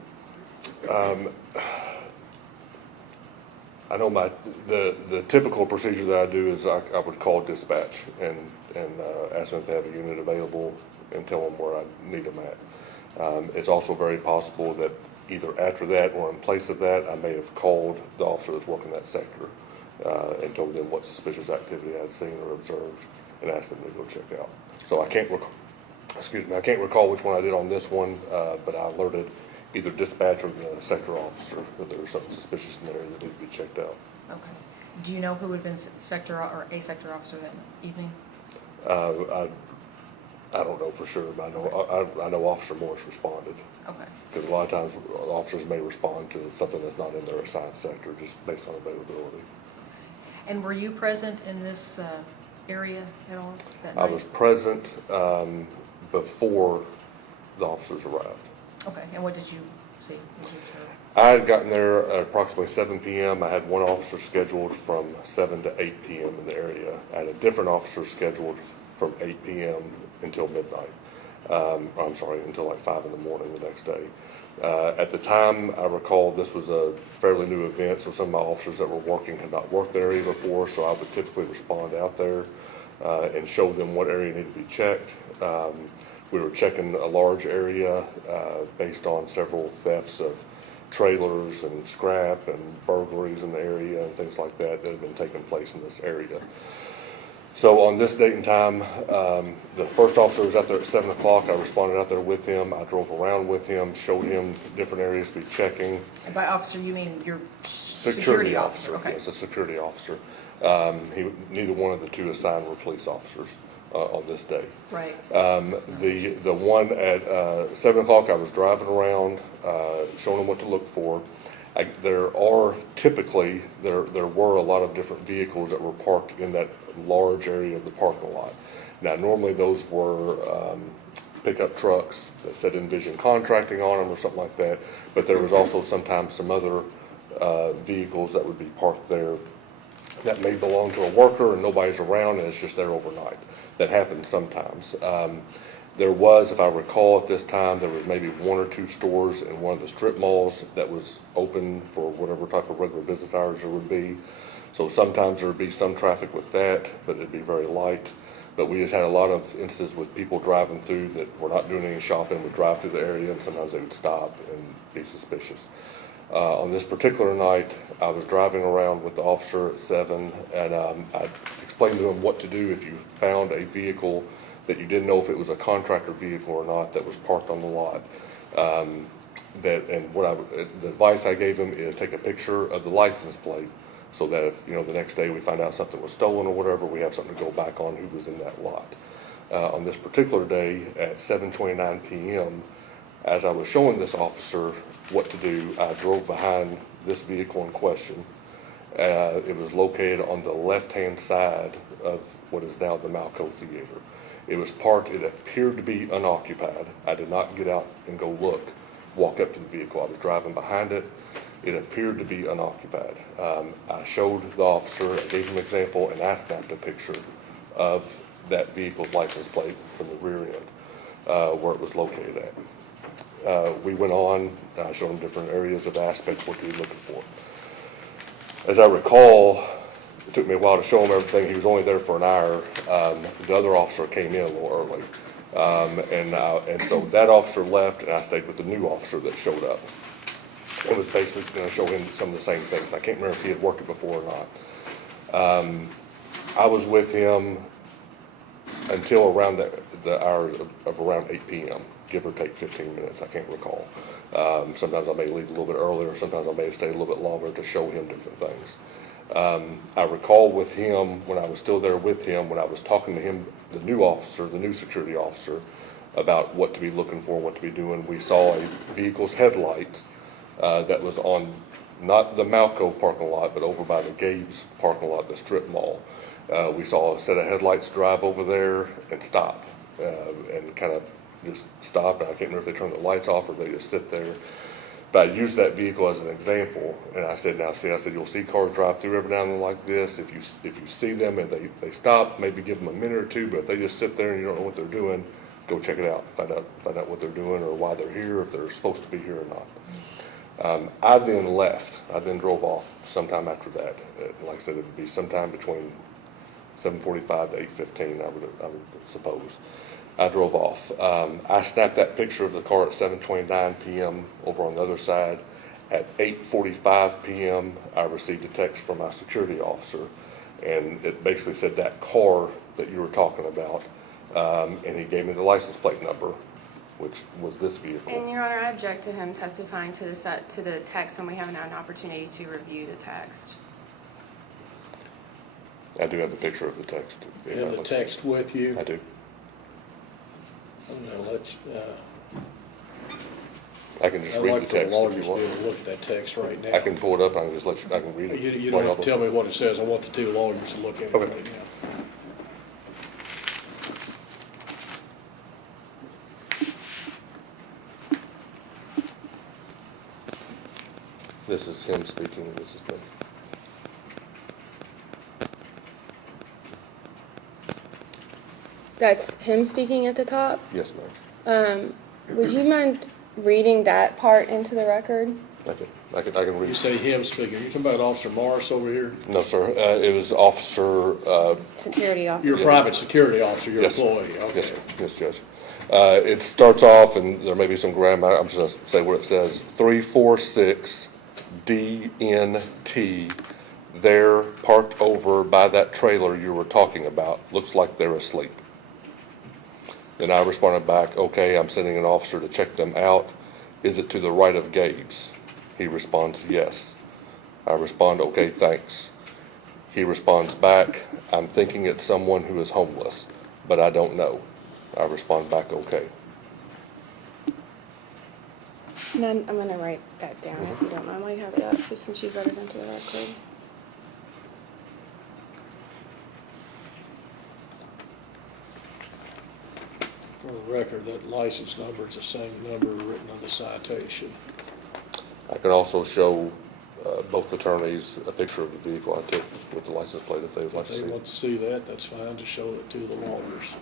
I know the typical procedure that I do is I would call dispatch and ask them if they have a unit available and tell them where I need them at. It's also very possible that either after that or in place of that, I may have called the officer that's working that sector and told them what suspicious activity I had seen or observed and asked them to go check out. So I can't recall which one I did on this one, but I alerted either dispatch or the sector officer that there was something suspicious in the area that needed to be checked out. Okay. Do you know who would have been sector or a sector officer that evening? I don't know for sure, but I know Officer Morris responded. Okay. Because a lot of times officers may respond to something that's not in their assigned sector just based on availability. And were you present in this area at all that night? I was present before the officers arrived. Okay, and what did you see? What did you observe? I had gotten there at approximately 7 p.m. I had one officer scheduled from 7 to 8 p.m. in the area. I had a different officer scheduled from 8 p.m. until midnight. Until like 5 in the morning the next day. At the time, I recall this was a fairly new event, so some of my officers that were working had not worked the area before, so I would typically respond out there and show them what area needed to be checked. We were checking a large area based on several thefts of trailers and scrap and burglaries in the area and things like that that had been taking place in this area. So on this date and time, the first officer was out there at 7 o'clock. I responded out there with him. I drove around with him, showed him different areas to be checking. And by officer, you mean your security officer? Okay. Yes, a security officer. Neither one of the two assigned were police officers on this day. Right. The one at 7 o'clock, I was driving around, showing them what to look for. There were a lot of different vehicles that were parked in that large area of the parking lot. Now, normally those were pickup trucks that said Envision Contracting on them or something like that, but there was also sometimes some other vehicles that would be parked there that may belong to a worker and nobody's around and it's just there overnight. That happens sometimes. There was, if I recall at this time, there was maybe 1 or 2 stores in one of the strip malls that was open for whatever type of regular business hours there would be. So sometimes there would be some traffic with that, but it'd be very light. But we just had a lot of instances with people driving through that were not doing any shopping, would drive through the area, and sometimes they would stop and be suspicious. On this particular night, I was driving around with the officer at 7, and I explained to him what to do if you found a vehicle that you didn't know if it was a contractor vehicle or not that was parked on the lot. The advice I gave him is take a picture of the license plate so that if, the next day we find out something was stolen or whatever, we have something to go back on who was in that lot. On this particular day at 7:29 p.m., as I was showing this officer what to do, I drove behind this vehicle in question. It was located on the left-hand side of what is now the Malco Theater. It was parked, it appeared to be unoccupied. I did not get out and go walk up to the vehicle. I was driving behind it. It appeared to be unoccupied. I showed the officer, I gave him an example, and I snapped a picture of that vehicle's license plate from the rear end, where it was located at. We went on, I showed him different areas of aspect, what he was looking for. As I recall, it took me a while to show him everything. He was only there for an hour. The other officer came in a little early. And so that officer left, and I stayed with the new officer that showed up. It was basically going to show him some of the same things. I can't remember if he had worked it before or not. I was with him until around the hour of around 8 p.m., give or take 15 minutes, I can't recall. Sometimes I may leave a little bit earlier, sometimes I may stay a little bit longer to show him different things. I recall with him, when I was still there with him, when I was talking to him, the new officer, the new security officer, about what to be looking for, what to be doing, we saw a vehicle's headlight that was on not the Malco parking lot, but over by the Gabe's parking lot, the strip mall. We saw a set of headlights drive over there and stop, and kind of just stop, and I can't remember if they turned the lights off or they just sit there. But I used that vehicle as an example, and I said, you'll see cars drive through every now and then like this. If you see them and they stop, maybe give them a minute or two, but if they just sit there and you don't know what they're doing, go check it out, find out what they're doing or why they're here, if they're supposed to be here or not. I then left. I then drove off sometime after that. Like I said, it would be sometime between 7:45 to 8:15, I would suppose. I drove off. I snapped that picture of the car at 7:29 p.m. over on the other side. At 8:45 p.m., I received a text from my security officer, and it basically said that car that you were talking about, and he gave me the license plate number, which was this vehicle. And Your Honor, I object to him testifying to the text when we haven't had an opportunity to review the text. I do have a picture of the text. You have the text with you? I do. I'm gonna let you, I can just I'd read like the for the text lawyers if to you be want. able to look at that text right now. I can pull it up, and I can just I can read it. You don't have to tell me what it says, I want the two lawyers to look at it Okay. right now. This is him speaking, and this is me. That's him speaking at the top. Yes, ma'am. Would you mind reading that part into the record? I can read. You say him speaking, you talking about Officer Morris over here? No, sir. It was Officer, Security officer. Your private security officer, your yes, sir. employee, okay. Yes, sir. Yes, Judge. It starts off, and there may be some grammar, I'm just gonna say what it says. 346 DNT, they're parked over by that trailer you were talking about. Looks like they're asleep. Then I responded back, okay, I'm sending an officer to check them out. Is it to the right of Gabe's? He responds, yes. I respond, okay, thanks. He responds back, I'm thinking it's someone who is homeless, but I don't know. I respond back, okay. And I'm going to write that down if you don't mind while you have it up, just since you've read it into the record. For the record, that license number is the same number written on the citation. I can also show both attorneys a picture of the vehicle I took with the license plate if they would like If to they see want it. to see that, that's fine, to show it to the lawyers.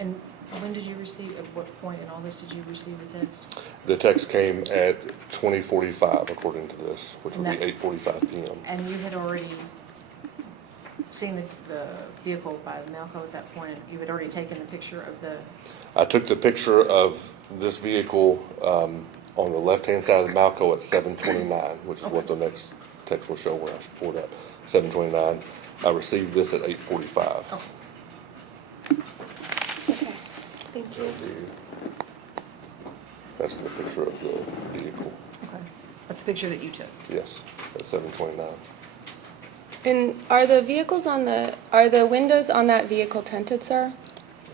And when did you receive, at what point in all this did you receive the text? The text came at 20:45 according to this, which would be And that- 8:45 p.m. And you had already seen the vehicle by Malco at that point, and you had already taken the picture of the, I took the picture of this vehicle on the left-hand side of the Malco at 7:29, which is what the next text will show when I pull it up. 7:29. I received this at 8:45. oh, Okay, thank you. That's the picture of the vehicle. okay. That's a picture that you took. Yes, at 7:29. And are the windows on that vehicle tinted, sir?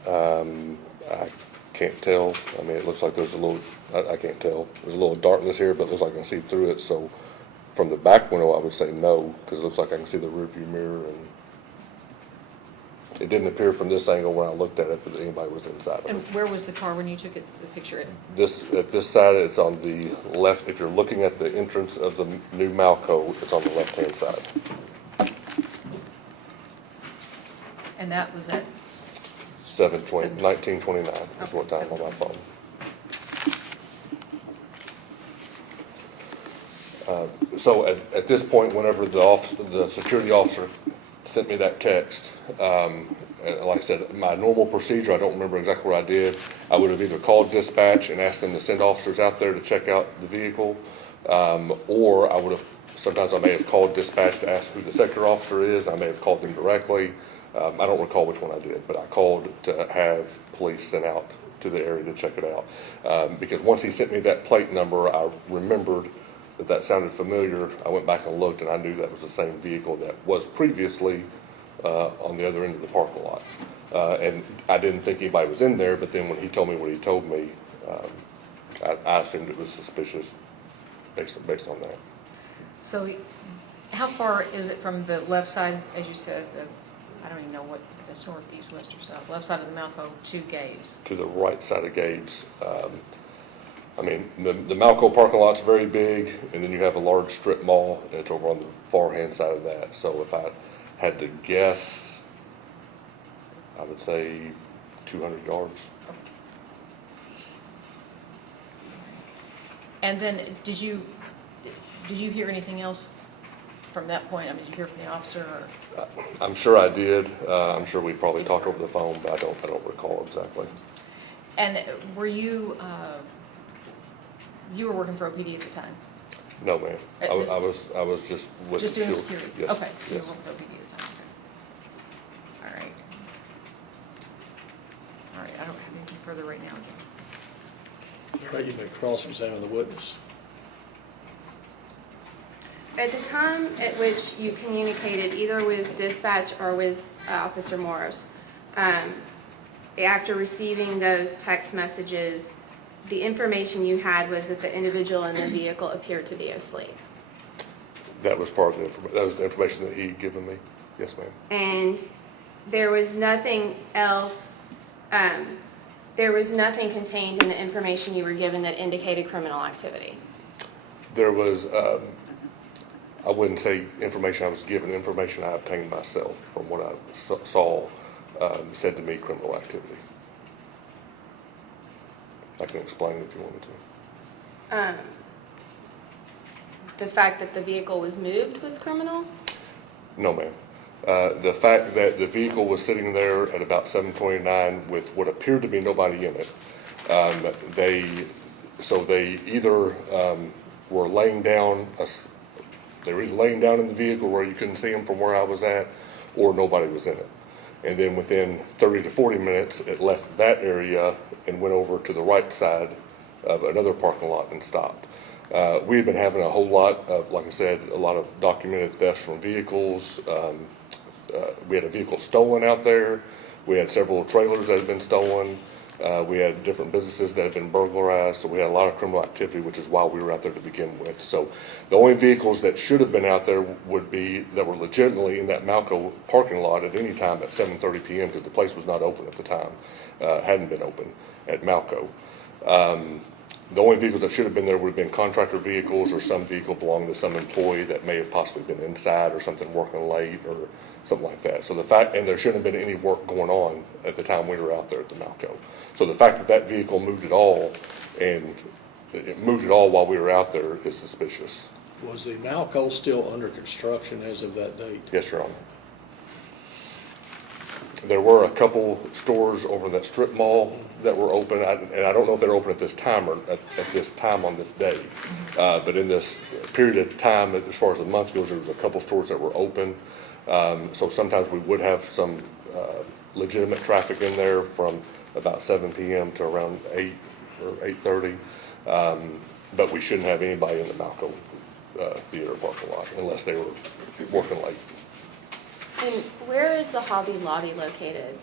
I can't tell. I mean, it looks like there's a little, I can't tell. There's a little darkness here, but it looks like I can see through it. So from the back window, I would say no, because it looks like I can see the rearview mirror. And it didn't appear from this angle when I looked at it that anybody was inside of And it. where was the car when you took it, the picture? At this side, it's on the left. If you're looking at the entrance of the new Malco, it's on the left-hand side. And that was at 1929 is what time on my phone. So at this point, whenever the security officer sent me that text, and like I said, my normal procedure, I don't remember exactly what I did. I would have either called dispatch and asked them to send officers out there to check out the vehicle, or I would have, sometimes I may have called dispatch to ask who the sector officer is. I may have called them directly. I don't recall which one I did, but I called to have police sent out to the area to check it out. Because once he sent me that plate number, I remembered that sounded familiar. I went back and looked, and I knew that was the same vehicle that was previously on the other end of the parking lot. And I didn't think anybody was in there, but then when he told me what he told me, I assumed it was suspicious based on that. So how far is it from the left side, as you said, I don't even know what, if it's north, east, west, or south, left side of the Malco to Gabe's? To the right side of Gabe's. I mean, the Malco parking lot's very big, and then you have a large strip mall, and it's over on the far hand side of that. So if I had to guess, I would say 200 yards. And then, did you hear anything else from that point? I mean, did you hear from the officer, or? I'm sure I did. I'm sure we probably talked over the phone, but I don't recall exactly. And were you, you were working for OPD at the time? No, ma'am. I was just with Just doing security. security? Yes. Okay, so you Yes. were working for OPD at the time, okay. All right. All right, I don't have anything further right now. All right, you've been cross-examining the witness. At the time at which you communicated either with dispatch or with Officer Morris, after receiving those text messages, the information you had was that the individual in the vehicle appeared to be asleep. That was part of the that was the information that he'd given me. Yes, ma'am. And there was nothing else, there was nothing contained in the information you were given that indicated criminal activity. There was, I wouldn't say information I was given, information I obtained myself from what I saw said to me criminal activity. I can explain if you want me to. The fact that the vehicle was moved was criminal? No, ma'am. The fact that the vehicle was sitting there at about 7:29 with what appeared to be nobody in it, they either were laying down, they were either laying down in the vehicle where you couldn't see them from where I was at, or nobody was in it. And then within 30 to 40 minutes, it left that area and went over to the right side of another parking lot and stopped. We had been having a whole lot of, like I said, a lot of documented thefts from vehicles. We had a vehicle stolen out there. We had several trailers that had been stolen. We had different businesses that had been burglarized. So we had a lot of criminal activity, which is why we were out there to begin with. So the only vehicles that should have been out there would be that were legitimately in that Malco parking lot at any time at 7:30 p.m. because the place was not open at the time, hadn't been open at Malco. The only vehicles that should have been there would have been contractor vehicles or some vehicle belonging to some employee that may have possibly been inside or something working late or something like that. So and there shouldn't have been any work going on at the time we were out there at the Malco. So the fact that that vehicle moved at all, and it moved at all while we were out there is suspicious. Was the Malco still under construction as of that date? Yes, Your Honor. There were a couple stores over in that strip mall that were open, and I don't know if they're open at this time or at this time on this day. But in this period of time, as far as the month goes, there was a couple stores that were open. So sometimes we would have some legitimate traffic in there from about 7 p.m. to around 8 or 8:30. But we shouldn't have anybody in the Malco theater parking lot unless they were working late. And where is the Hobby Lobby located?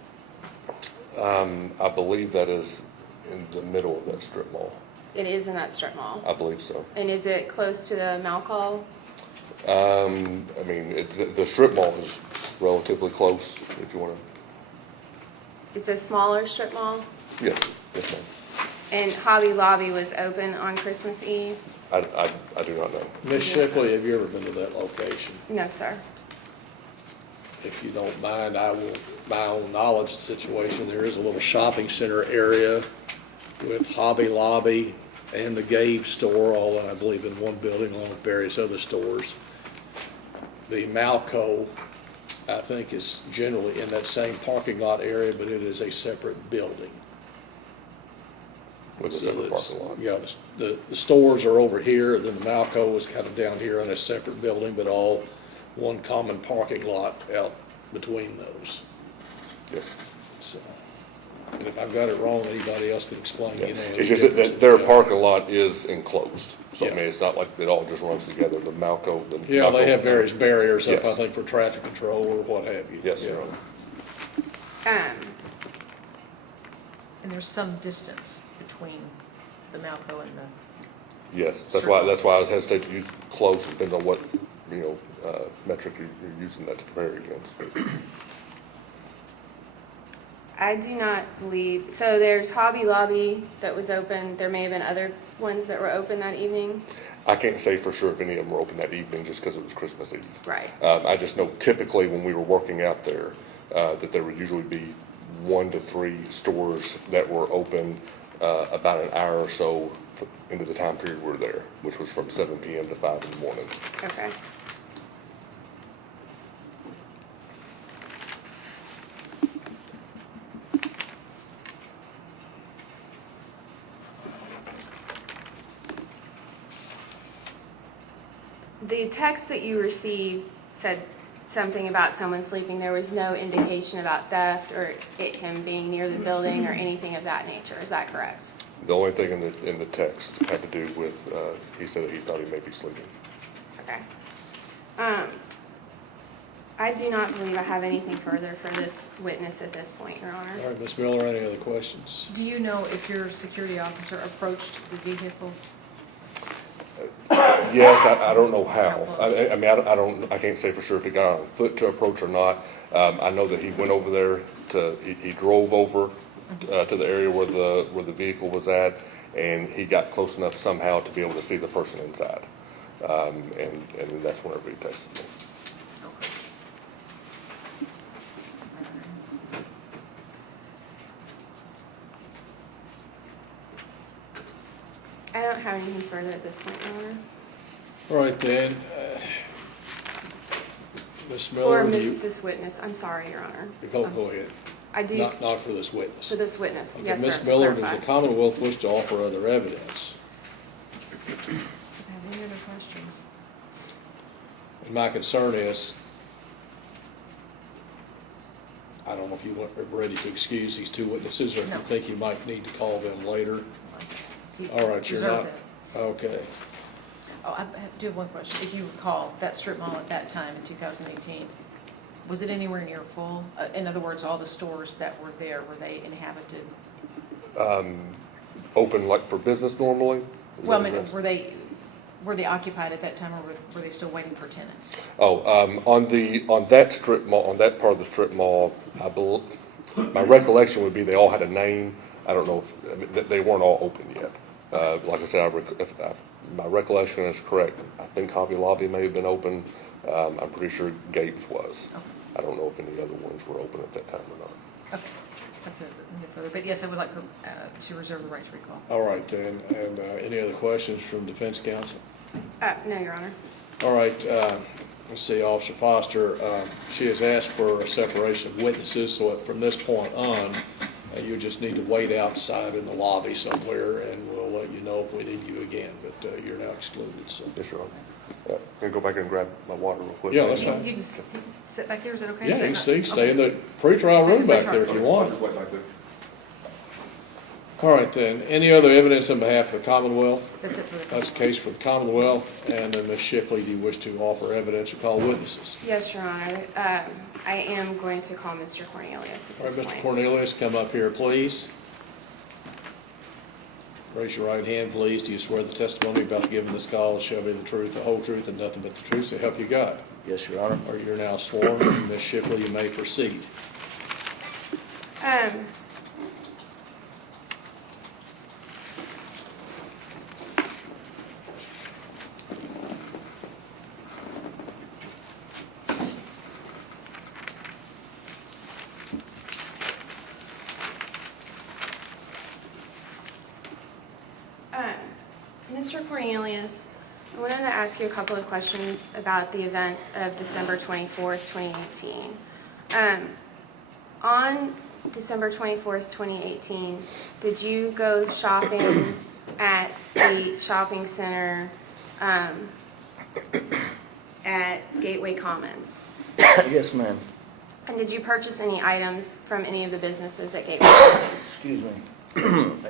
I believe that is in the middle of that strip mall. It is in that strip mall. I believe so. And is it close to the Malco? I mean, the strip mall is relatively close, if you want to. It's a smaller strip mall? Yes, yes, ma'am. And Hobby Lobby was open on Christmas Eve? I do not know. Ms. Shipley, have you ever been to that location? No, sir. if you don't mind, I will, my own knowledge of the situation, there is a little shopping center area with Hobby Lobby and the Gabe store, all I believe in one building along with various other stores. The Malco, I think, is generally in that same parking lot area, but it is a separate building. With a So separate it's- parking lot. Yeah, the stores are over here, and then the Malco is kind of down here in a separate building, but all one common parking lot out between those. Yep. So, and if I've got it wrong, anybody else can explain, you know. It's just that their parking lot is enclosed, so I Yeah. mean, it's not like it all just runs together, the Malco, the. Yeah, they Malco- have various barriers up, I Yes. think, for traffic control or what have you. Yes, Yeah. Your Honor. And there's some distance between the Malco and the, Yes, that's why I was hesitant to use close, depends on what, metric you're using that to compare it against. I do not believe, so there's Hobby Lobby that was open. There may have been other ones that were open that evening. I can't say for sure if any of them were open that evening, just because it was Christmas Eve. Right. I just know typically when we were working out there, that there would usually be 1 to 3 stores that were open, about an hour or so into the time period we're there, which was from 7 PM to 5 in the morning. Okay. The text that you received said something about someone sleeping. There was no indication about theft or him being near the building or anything of that nature. Is that correct? The only thing in the text had to do with, he said that he thought he may be sleeping. Okay. I do not believe I have anything further for this witness at this point, Your Honor. All right, Ms. Miller, any other questions? do you know if your security officer approached the vehicle? Yes, I don't know how. How close? I mean, I can't say for sure if he got on foot to approach or not. I know that he went over there he drove over to the area where the vehicle was at, and he got close enough somehow to be able to see the person inside. And that's whenever he texted me. Okay. I don't have anything further at this point, Your Honor. All right, then, Ms. Or Miller, do you, this witness, I'm sorry, Your Honor. go ahead. I do, Not for this witness. for this witness, Okay, yes, sir. Ms. to Miller, does clarify. the Commonwealth wish to offer other evidence? Do you have any other questions? And my concern is, I don't know if you are ready to excuse these two witnesses, or if you No. think you might need to call them later. Keep- All right, you're reserve not, it. okay. Oh, I do have one question. If you recall, that strip mall at that time in 2018, was it anywhere near full? In other words, all the stores that were there, were they inhabited? Open like for business normally? Is Well, I that mean, what it is? were they occupied at that time, or were they still waiting for tenants? On that strip mall, on that part of the strip mall, my recollection would be they all had a name. I don't know if, I mean, they weren't all open yet. Like I said, my recollection is correct. I think Hobby Lobby may have been open. I'm pretty sure Gabe's was. Okay. I don't know if any other ones were open at that time or not. Okay, that's it, no further. But yes, I would like to reserve the right to recall. All right, then, and any other questions from defense counsel? No, Your Honor. All right, let's see, Officer Foster, she has asked for a separation of witnesses, so from this point on, you just need to wait outside in the lobby somewhere, and we'll let you know if we need you again, but you're now excluded, so. Yes, Your Honor. Can I go back and grab my water real quick? Yeah, that's You fine. can sit back there, is that okay? Yeah, Is you that can see, not- stay in okay. the pretrial Stay in room the back there if pretrial you room. want. All right, then, any other evidence on behalf of the Commonwealth? That's it for the. That's the case for the Commonwealth, and then Ms. Shipley, do you wish to offer evidence or call witnesses? Yes, Your Honor. I am going to call Mr. Cornelius All at right, this Mr. point. Cornelius, come up here, please. Raise your right hand, please. Do you swear the testimony you're about to give in this call shall be the truth, the whole truth, and nothing but the truth, so help you God? Yes, Your Honor. Or you're now sworn. Ms. Shipley, you may proceed. Mr. Cornelius, I wanted to ask you a couple of questions about the events of December 24th, 2018. On December 24th, 2018, did you go shopping at the shopping center at Gateway Commons? Yes, ma'am. And did you purchase any items from any of the businesses at Gateway Commons? Excuse me.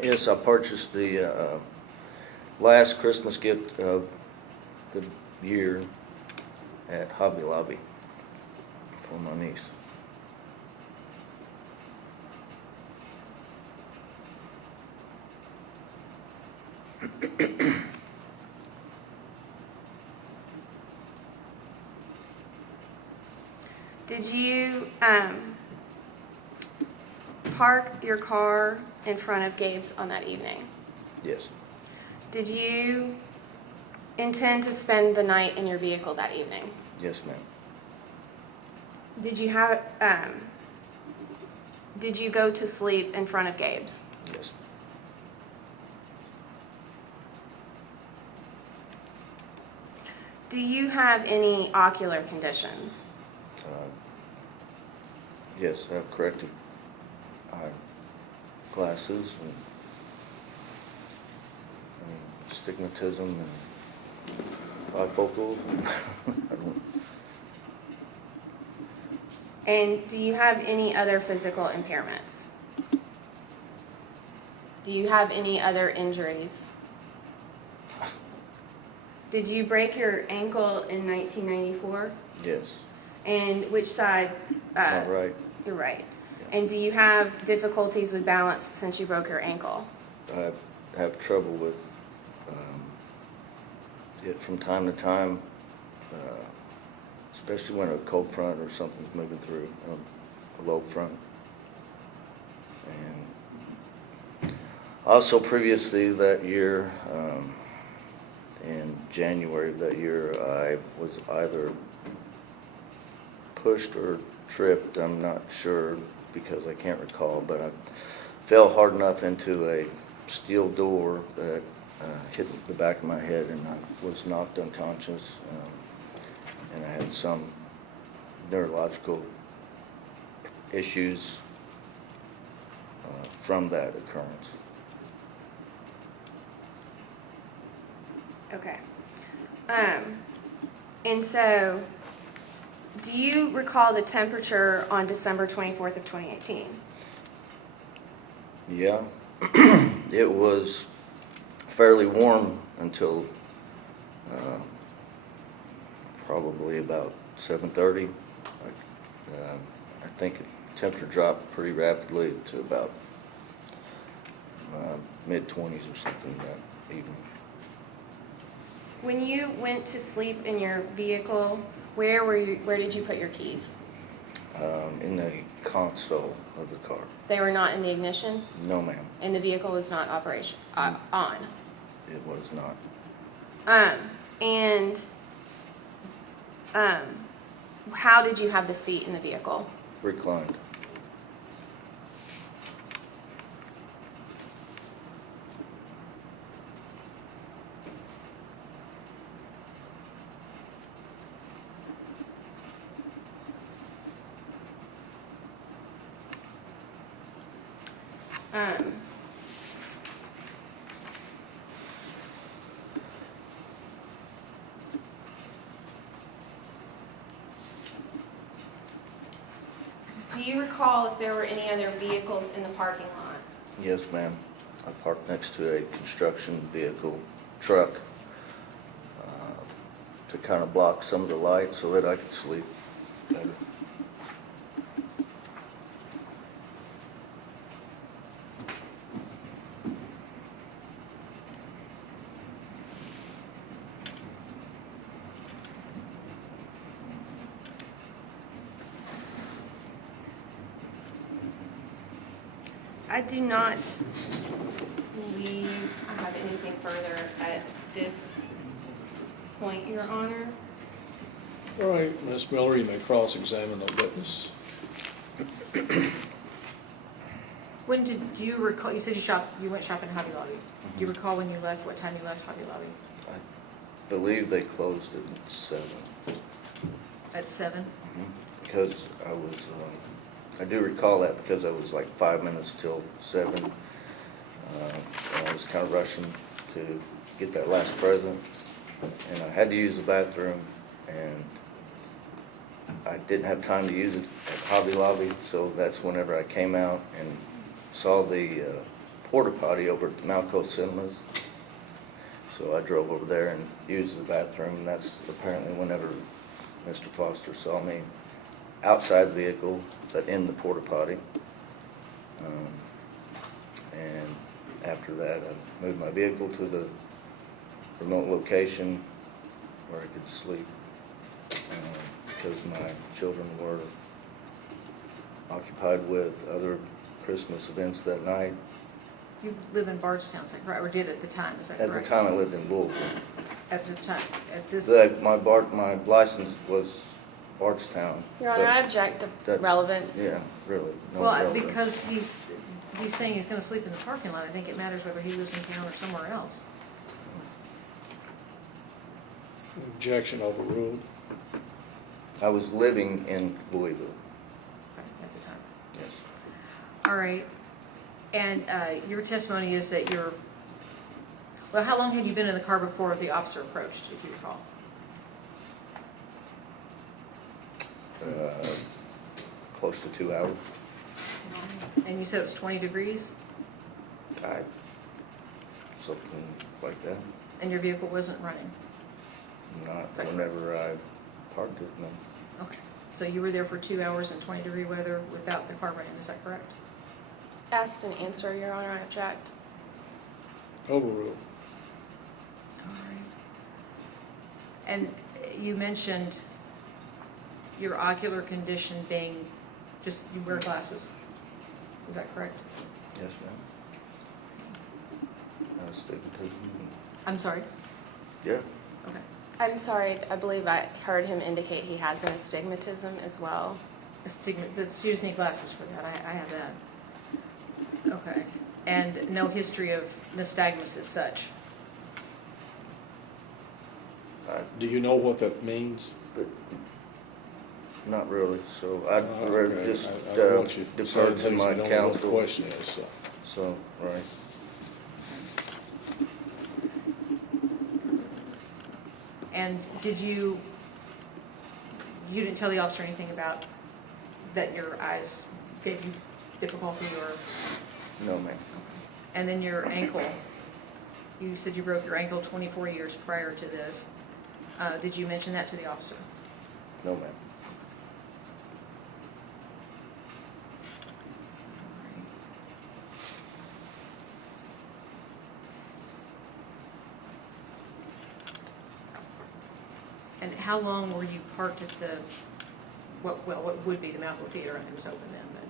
Yes, I purchased the last Christmas gift of the year at Hobby Lobby for my niece. Did you park your car in front of Gabe's on that evening? Yes. Did you intend to spend the night in your vehicle that evening? Yes, ma'am. Did you go to sleep in front of Gabe's? Yes. Do you have any ocular conditions? Yes, I have corrective eye glasses and stigmatism and bifocals. I don't- And do you have any other physical impairments? Do you have any other injuries? Did you break your ankle in 1994? Yes, And which side? not right. You're right. And do you have difficulties with balance since you broke your ankle? I have trouble with it from time to time, especially when a cold front or something's moving through, a low front. And also previously that year, in January of that year, I was either pushed or tripped, I'm not sure because I can't recall, but I fell hard enough into a steel door that hit the back of my head and I was knocked unconscious, and I had some neurological issues from that occurrence. Okay. And so, do you recall the temperature on December 24th of 2018? Yeah, it was fairly warm until probably about 7:30. I think the temperature dropped pretty rapidly to about mid-20s or something that evening. When you went to sleep in your vehicle, where did you put your keys? In the console of the car. They were not in the ignition, No, ma'am, and the vehicle was not on. it was not. How did you have the seat in the vehicle? Reclined. Do you recall if there were any other vehicles in the parking lot? Yes, ma'am. I parked next to a construction vehicle truck to kind of block some of the light so that I could sleep better. I do not believe I have anything further at this point, Your Honor. All right, Ms. Miller, you may cross-examine the witness. When did you recall, you said you went shopping at Hobby Lobby. Do you recall when you left, what time you left Hobby Lobby? I believe they closed at 7. At 7? Because I was, I do recall that because I was like 5 minutes till 7. And I was kind of rushing to get that last present. And I had to use the bathroom, and I didn't have time to use it at Hobby Lobby, so that's whenever I came out and saw the porta potty over at the Malco Cinemas. So I drove over there and used the bathroom, and that's apparently whenever Mr. Foster saw me outside the vehicle, but in the porta potty. And after that, I moved my vehicle to the remote location where I could sleep because my children were occupied with other Christmas events that night. You live in Bardstown, is that correct? Or did at the time, is that At correct? the time, I lived in Louisville. At the time, at this, My license was Bardstown. Your Honor, but I object to that's- relevance. Yeah, really. no well, relevance. because he's saying he's gonna sleep in the parking lot, I think it matters whether he lives in town or somewhere else. Objection overruled. I was living in Louisville, At the time. yes. All right, and your testimony is that well, how long had you been in the car before the officer approached, if you recall? Close to 2 hours. And you said it was 20 degrees, Something like that. and your vehicle wasn't running? Not whenever I parked it, no. Okay, so you were there for 2 hours in 20-degree weather without the car running, is that correct? Asked and answer, Your Honor, I object. Overruled. All right. And you mentioned your ocular condition being, just you wear glasses, is that correct? Yes, ma'am. Astigmatism. I'm sorry? Yeah. Okay. I'm sorry, I believe I heard him indicate he has an astigmatism as well. You just need glasses for that, I have that. Okay, and no history of nystagmus as such? Do you know what that means? But not really, so I'd Okay, rather just I want you to say defer it to please, my we don't know what the counsel. question is, so. So, right. And you didn't tell the officer anything about that your eyes gave you difficulty or? No, ma'am. And then your ankle, you said you broke your ankle 24 years prior to this. Did you mention that to the officer? No, ma'am. And how long were you parked at the, what would be the Malco Theater? I think it was open then, but.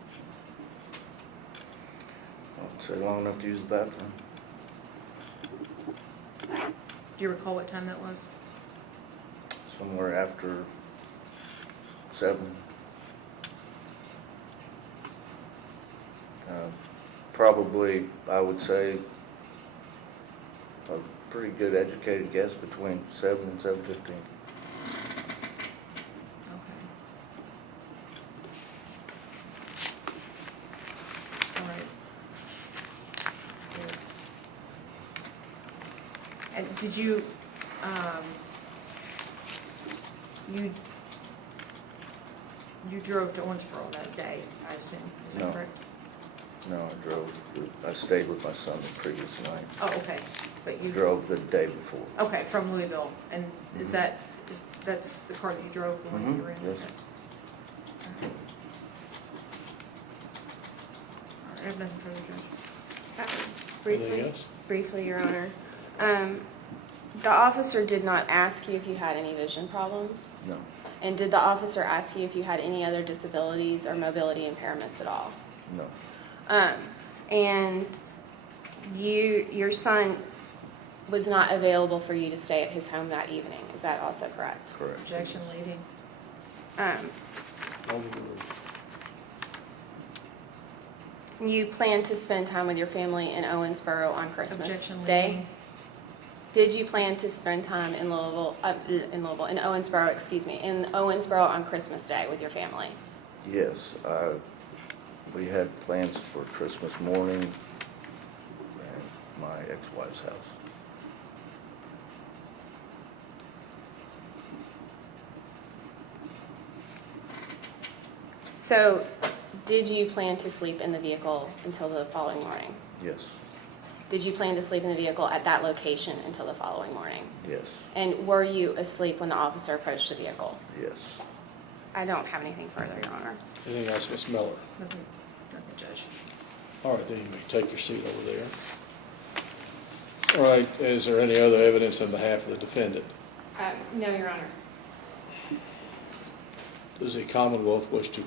I'd say long enough to use the bathroom. Do you recall what time that was? Somewhere after 7. Probably, I would say, a pretty good educated guess between 7 and 7:15. Okay. All right. And did you, you drove to Owensboro that day, I assume, is that No. correct? No, I stayed with my son the previous night. Oh, okay, but you. Drove the day before. Okay, from Louisville, and is Mhm. that's the car that you drove, the one that you were in? Yes. Okay. All right, I have nothing further, Judge. Anything else? Briefly, Your Honor. The officer did not ask you if you had any vision problems? No, And did the officer ask you if you had any other disabilities or mobility impairments at all? no, And your son was not available for you to stay at his home that evening, is that also correct? correct. Objection leading. Overruled. You plan to spend time with your family in Owensboro on Christmas Objection Day? leading. Did you plan to spend time in Owensboro, in Owensboro on Christmas Day with your family? Yes, we had plans for Christmas morning at my ex-wife's house. So, did you plan to sleep in the vehicle until the following morning? Yes, Did you plan to sleep in the vehicle at that location until the following morning? yes, And were you asleep when the officer approached the vehicle? yes. I don't have anything further, Your Honor. Anything else, Ms. Miller? Nothing, Judge. All right, then you may take your seat over there. All right, is there any other evidence on behalf of the defendant? No, Your Honor. Does the Commonwealth wish to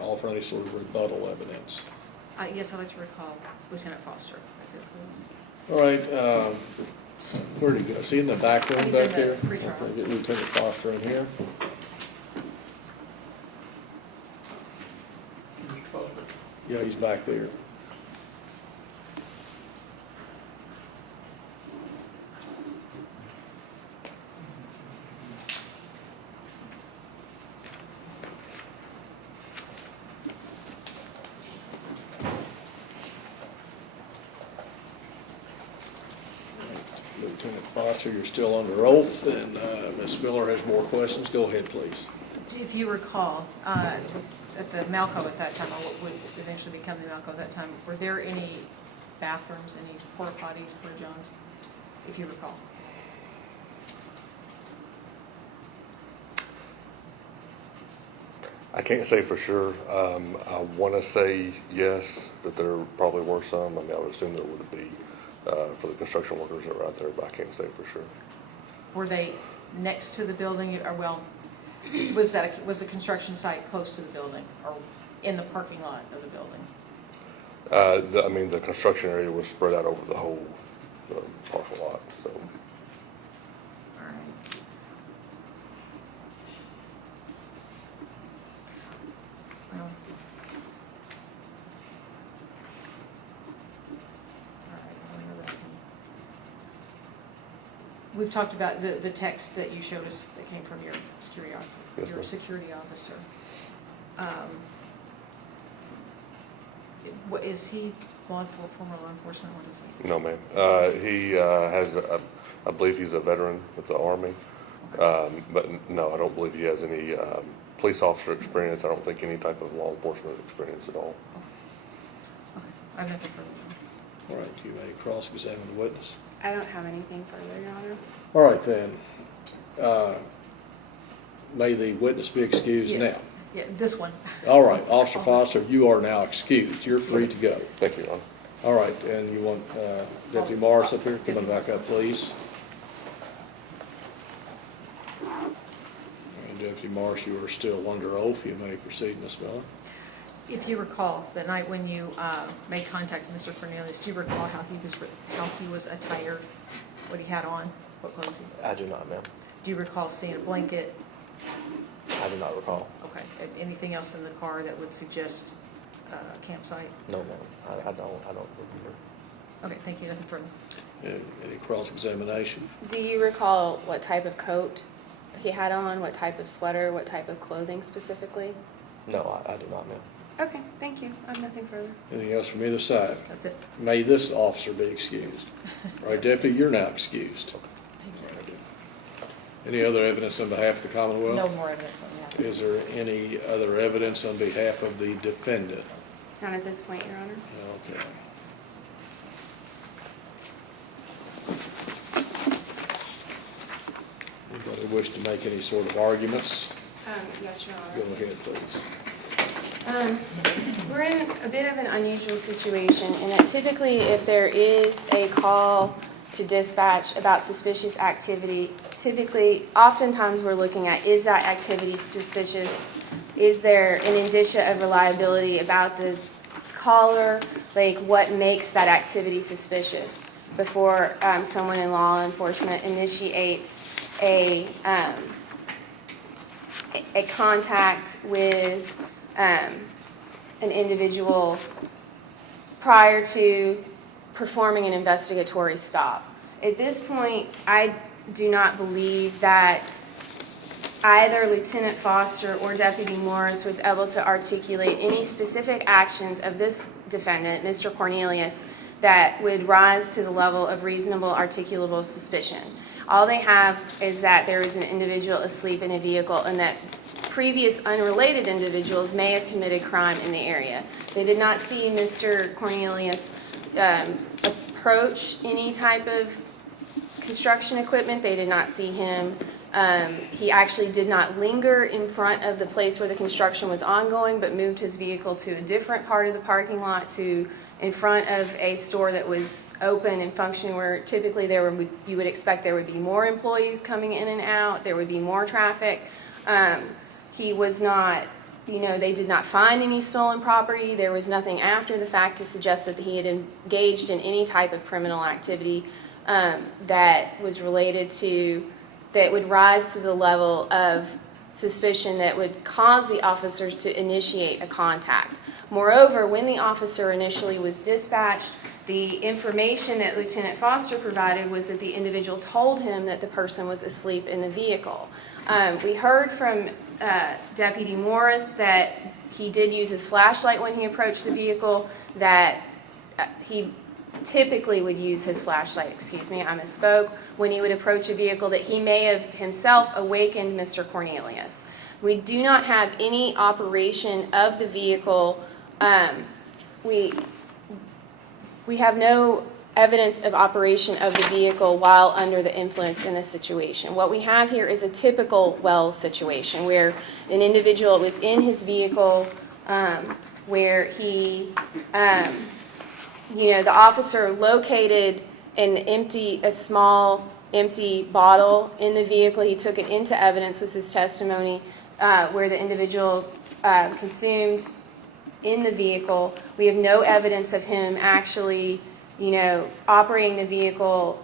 offer any sort of rebuttal evidence? Yes, I'd like to recall Lieutenant Foster, right here, please. All right, where'd he go? Is he in the back room He's in back the there? pretrial. Okay, get Lieutenant Foster in here. Yeah, he's back there. Lieutenant Foster, you're still under oath, and Ms. Miller has more questions. Go ahead, please. If you recall, at the Malco at that time, or what would eventually become the Malco at that time, were there any bathrooms, any porta potties, porta johns, if you recall? I can't say for sure. I want to say yes, that there probably were some. I mean, I would assume there would be for the construction workers that were out there, but I can't say for sure. Were they next to the building, or well, was the construction site close to the building, or in the parking lot of the building? I mean, the construction area was spread out over the whole parking lot, so. All right. Well. All right, I don't know that one. We've talked about the text that you showed us that came from your Yes, ma'am. security officer. What, is he former law enforcement? What is he? No, ma'am. He has, I believe he's a veteran with the Army. But no, I don't believe he has any police officer experience. I don't think any type of law enforcement experience at all. Okay, I have nothing further. All right, you may cross-examine the witness. I don't have anything further, Your Honor. All right, then. May the witness be excused now. Yes, yeah, this one. All right, Officer Foster, you are now excused. You're free to go. Thank you, Your Honor. All right, and you want Deputy Morris up here? Come on back up, please. And Deputy Morris, you are still under oath. You may proceed, Ms. Miller. If you recall, the night when you made contact with Mr. Cornelius, do you recall how he was attired, what he had on, what clothes he wore? I do not, ma'am. Do you recall seeing a blanket? I do not recall. Okay, anything else in the car that would suggest a campsite? No, ma'am. I don't remember. Okay, thank you, nothing further. Any cross-examination? Do you recall what type of coat he had on, what type of sweater, what type of clothing specifically? No, I do not, ma'am. Okay, thank you. I have nothing further. Anything else from either side? That's it. May this officer be excused. All right, Yes. Deputy, you're now excused. Thank you. Any other evidence on behalf of the Commonwealth? No more evidence on that. Is there any other evidence on behalf of the defendant? Not at this point, Your Honor. Okay. Anybody wish to make any sort of arguments? Yes, Your Go Honor. ahead, please. We're in a bit of an unusual situation in that typically if there is a call to dispatch about suspicious activity, oftentimes we're looking at, is that activity suspicious? Is there an indicia of reliability about the caller? Like, what makes that activity suspicious before someone in law enforcement initiates a contact with an individual prior to performing an investigatory stop. At this point, I do not believe that either Lieutenant Foster or Deputy Morris was able to articulate any specific actions of this defendant, Mr. Cornelius, that would rise to the level of reasonable articulable suspicion. All they have is that there is an individual asleep in a vehicle and that previous unrelated individuals may have committed crime in the area. They did not see Mr. Cornelius approach any type of construction equipment. They did not see him. He actually did not linger in front of the place where the construction was ongoing, but moved his vehicle to a different part of the parking lot, to in front of a store that was open and functioning, where typically you would expect there would be more employees coming in and out, there would be more traffic. He was not, they did not find any stolen property. There was nothing after the fact to suggest that he had engaged in any type of criminal activity that was related to, that would rise to the level of suspicion that would cause the officers to initiate a contact. Moreover, when the officer initially was dispatched, the information that Lieutenant Foster provided was that the individual told him that the person was asleep in the vehicle. We heard from Deputy Morris that he did use his flashlight when he approached the vehicle, that he typically would use his flashlight, I misspoke, when he would approach a vehicle, that he may have himself awakened Mr. Cornelius. We do not have any operation of the vehicle. We have no evidence of operation of the vehicle while under the influence in this situation. What we have here is a typical Wells situation where an individual was in his vehicle, where he, the officer located a small empty bottle in the vehicle. He took it into evidence, was his testimony, where the individual consumed in the vehicle. We have no evidence of him actually, operating the vehicle.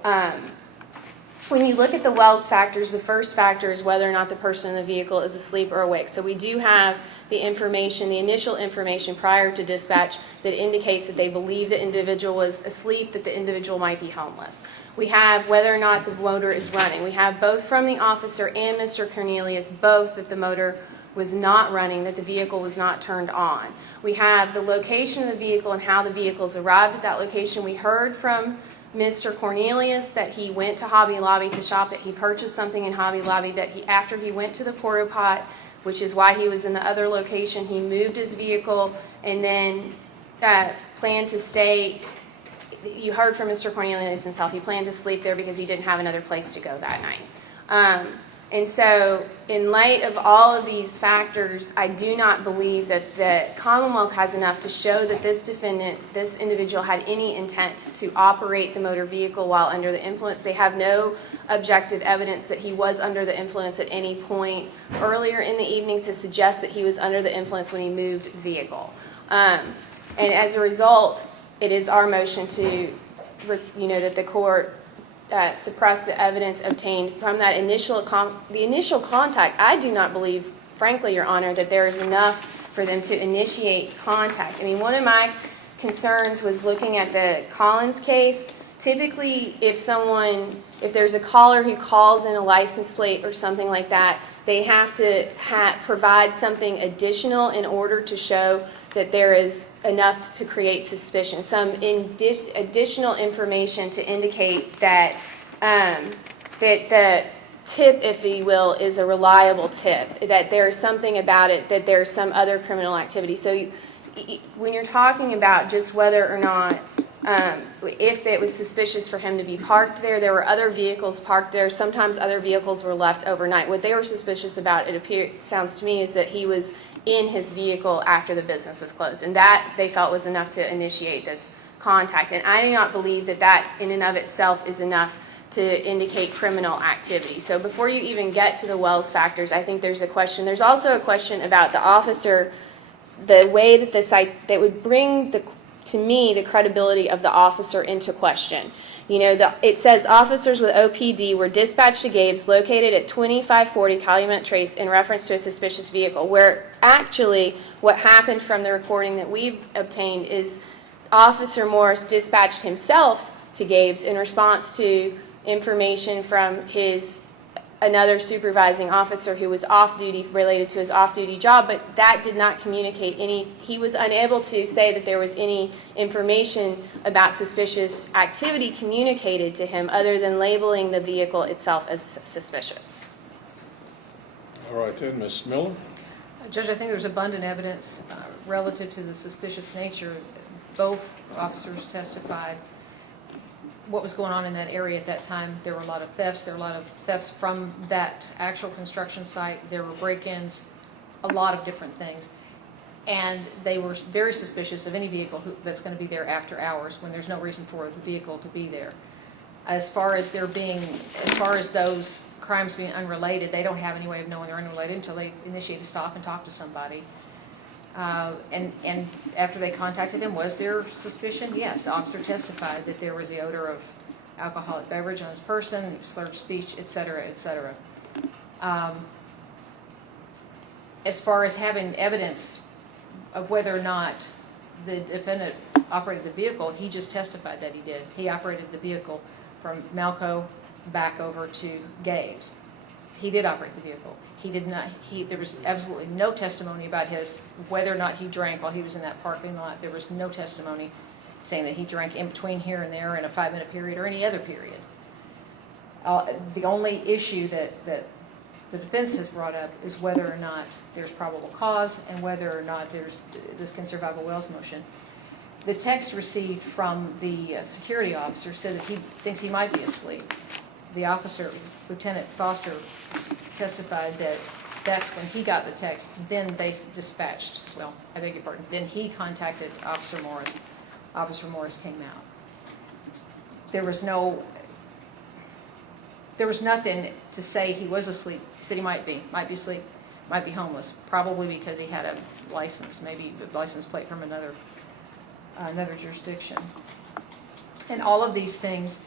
When you look at the Wells factors, the first factor is whether or not the person in the vehicle is asleep or awake. So we do have the information, the initial information prior to dispatch, that indicates that they believe the individual was asleep, that the individual might be homeless. We have whether or not the motor is running. We have both from the officer and Mr. Cornelius, both that the motor was not running, that the vehicle was not turned on. We have the location of the vehicle and how the vehicles arrived at that location. We heard from Mr. Cornelius that he went to Hobby Lobby to shop, that he purchased something in Hobby Lobby, that after he went to the porta pot, which is why he was in the other location, he moved his vehicle and then planned to stay. You heard from Mr. Cornelius himself, he planned to sleep there because he didn't have another place to go that night. And so in light of all of these factors, I do not believe that the Commonwealth has enough to show that this defendant, this individual, had any intent to operate the motor vehicle while under the influence. They have no objective evidence that he was under the influence at any point earlier in the evening to suggest that he was under the influence when he moved the vehicle. And as a result, it is our motion to, that the court suppress the evidence obtained from that initial contact. I do not believe, frankly, Your Honor, that there is enough for them to initiate contact. I mean, one of my concerns was looking at the Collins case. Typically, if there's a caller who calls in a license plate or something like that, they have to provide something additional in order to show that there is enough to create suspicion, some additional information to indicate that that the tip, if you will, is a reliable tip, that there's something about it, that there's some other criminal activity. So when you're talking about just whether or not, if it was suspicious for him to be parked there, there were other vehicles parked there. Sometimes other vehicles were left overnight. What they were suspicious about, sounds to me, is that he was in his vehicle after the business was closed. And that, they felt, was enough to initiate this contact. And I do not believe that that in and of itself is enough to indicate criminal activity. So before you even get to the Wells factors, I think there's a question. There's also a question about the officer, the way that that would bring to me the credibility of the officer into question. It says officers with OPD were dispatched to Gabe's located at 2540 Calumet Trace in reference to a suspicious vehicle, where actually what happened from the recording that we've obtained is Officer Morris dispatched himself to Gabe's in response to information from another supervising officer who was off duty related to his off-duty job, but that did not communicate he was unable to say that there was any information about suspicious activity communicated to him other than labeling the vehicle itself as suspicious. All right then, Ms. Miller? Judge, I think there's abundant evidence relative to the suspicious nature. Both officers testified what was going on in that area at that time. There were a lot of thefts. There were a lot of thefts from that actual construction site. There were break-ins, a lot of different things. And they were very suspicious of any vehicle that's going to be there after hours when there's no reason for the vehicle to be there. As far as those crimes being unrelated, they don't have any way of knowing they're unrelated until they initiate a stop and talk to somebody. And after they contacted him, was there suspicion? Yes, the officer testified that there was the odor of alcoholic beverage on his person, slurred speech, et cetera, et cetera. As far as having evidence of whether or not the defendant operated the vehicle, he just testified that he did. He operated the vehicle from Malco back over to Gabe's. He did operate the vehicle. He did not. There was absolutely no testimony about whether or not he drank while he was in that parking lot. There was no testimony saying that he drank in between here and there in a 5-minute period or any other period. The only issue that the defense has brought up is whether or not there's probable cause and whether or not this can survive a Wells motion. The text received from the security officer said that he thinks he might be asleep. The officer, Lieutenant Foster, testified that that's when he got the text. Then they dispatched, I beg your pardon, then he contacted Officer Morris. Officer Morris came out. There was nothing to say he was asleep. He said he might be asleep, might be homeless, probably because he had a license, maybe a license plate from another jurisdiction. And all of these things,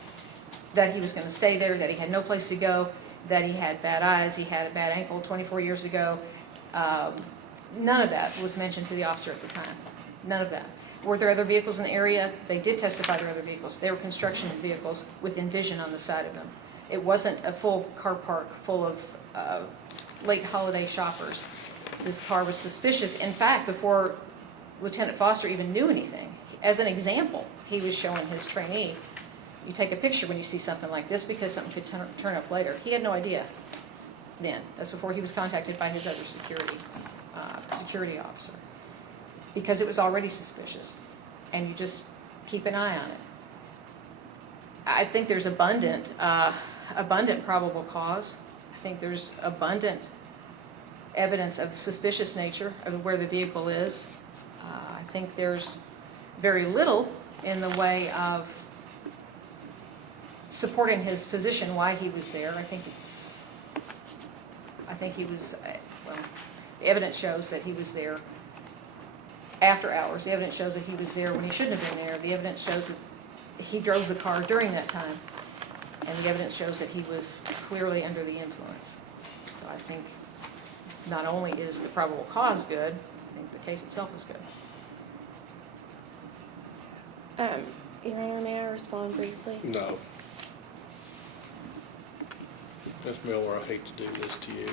that he was going to stay there, that he had no place to go, that he had bad eyes, he had a bad ankle 24 years ago. None of that was mentioned to the officer at the time. None of that. Were there other vehicles in the area? They did testify there were other vehicles. They were construction vehicles with Envision on the side of them. It wasn't a full car park full of late holiday shoppers. This car was suspicious. In fact, before Lieutenant Foster even knew anything, as an example, he was showing his trainee, you take a picture when you see something like this because something could turn up later. He had no idea then. That's before he was contacted by his other security officer. Because it was already suspicious. And you just keep an eye on it. I think there's abundant probable cause. I think there's abundant evidence of suspicious nature of where the vehicle is. I think there's very little in the way of supporting his position, why he was there. I think he was, the evidence shows that he was there after hours. The evidence shows that he was there when he shouldn't have been there. The evidence shows that he drove the car during that time. And the evidence shows that he was clearly under the influence. So I think not only is the probable cause good, I think the case itself is good. Your Honor, may I respond briefly? No. Ms. Miller, I hate to do this to you,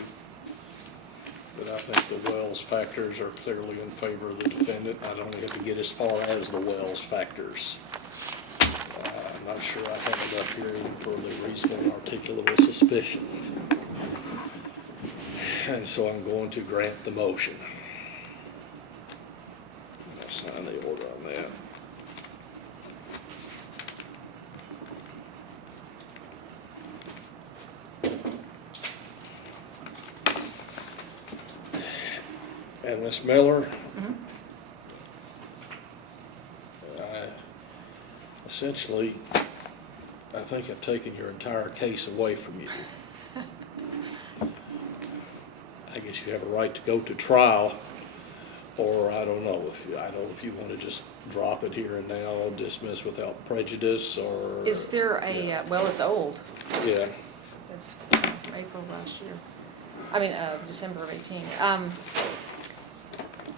but I think the Wells factors are clearly in favor of the defendant. I don't have to get as far as the Wells factors. I'm not sure I have it up here for the reasonable and articulable suspicion. And so I'm going to grant the motion. I'll sign the order on that. And Ms. Miller, essentially, I think I've taken your entire case away from you. I guess you have a right to go to trial, or I don't know if you want to just drop it here and now, dismiss without prejudice, or. Is there a, well, it's old. Yeah. It's April last year. December of 18.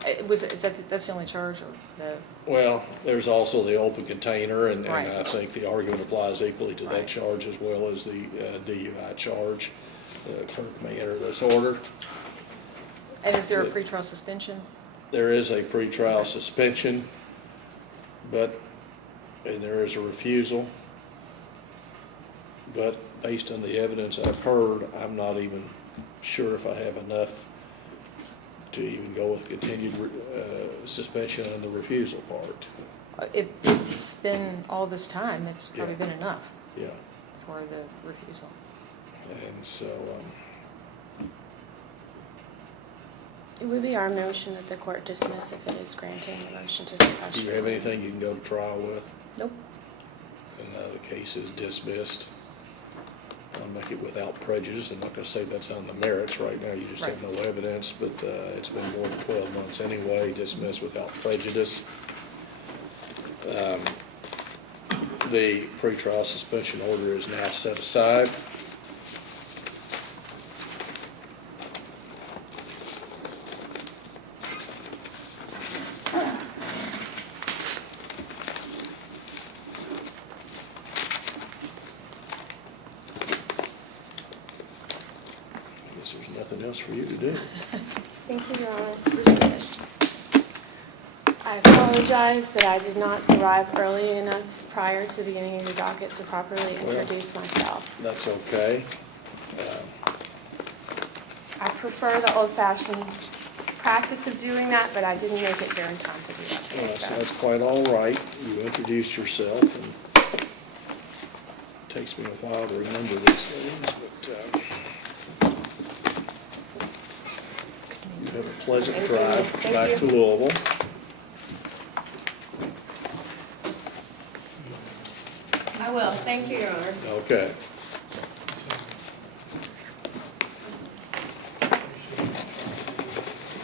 That's the only charge, or the, Well, there's also the open container, and Right. I think the argument applies equally to that Right. charge as well as the DUI charge. The clerk may enter this order. and is there a pretrial suspension? There is a pretrial suspension, and there is a refusal. But based on the evidence I've heard, I'm not even sure if I have enough to even go with continued suspension on the refusal part. If it's been all this time, it's probably Yeah. been enough Yeah, for the refusal. and so, It would be our motion that the court dismiss if it is granting the motion to suppress. do you have anything you can go to trial with? Nope. And the case is dismissed. I'll make it without prejudice. I'm not gonna say that's on the merits right now, you just have no evidence, but it's been more than 12 months anyway, dismissed without prejudice. The pretrial suspension order is now set aside. I guess there's nothing else for you to do. Thank you, Your Honor. I apologize that I did not arrive early enough prior to the beginning of the docket to properly introduce myself. That's okay. I prefer the old-fashioned practice of doing that, but I didn't make it here in time to do that today, Yes, so. that's quite all right. You introduced yourself, and it takes me a while to remember these things, but you have a pleasant Thank you. drive Thank back you. to Louisville. I will, thank you, Your Honor. Okay.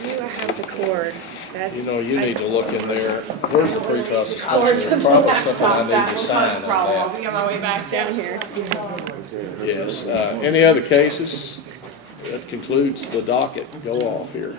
You have the cord. That's. You know, you need to look in there. Where's the pretrial suspension? There's probably something I need to sign on I'll that. be on my way back down here. Yes. Any other cases? That concludes the docket. Go off here.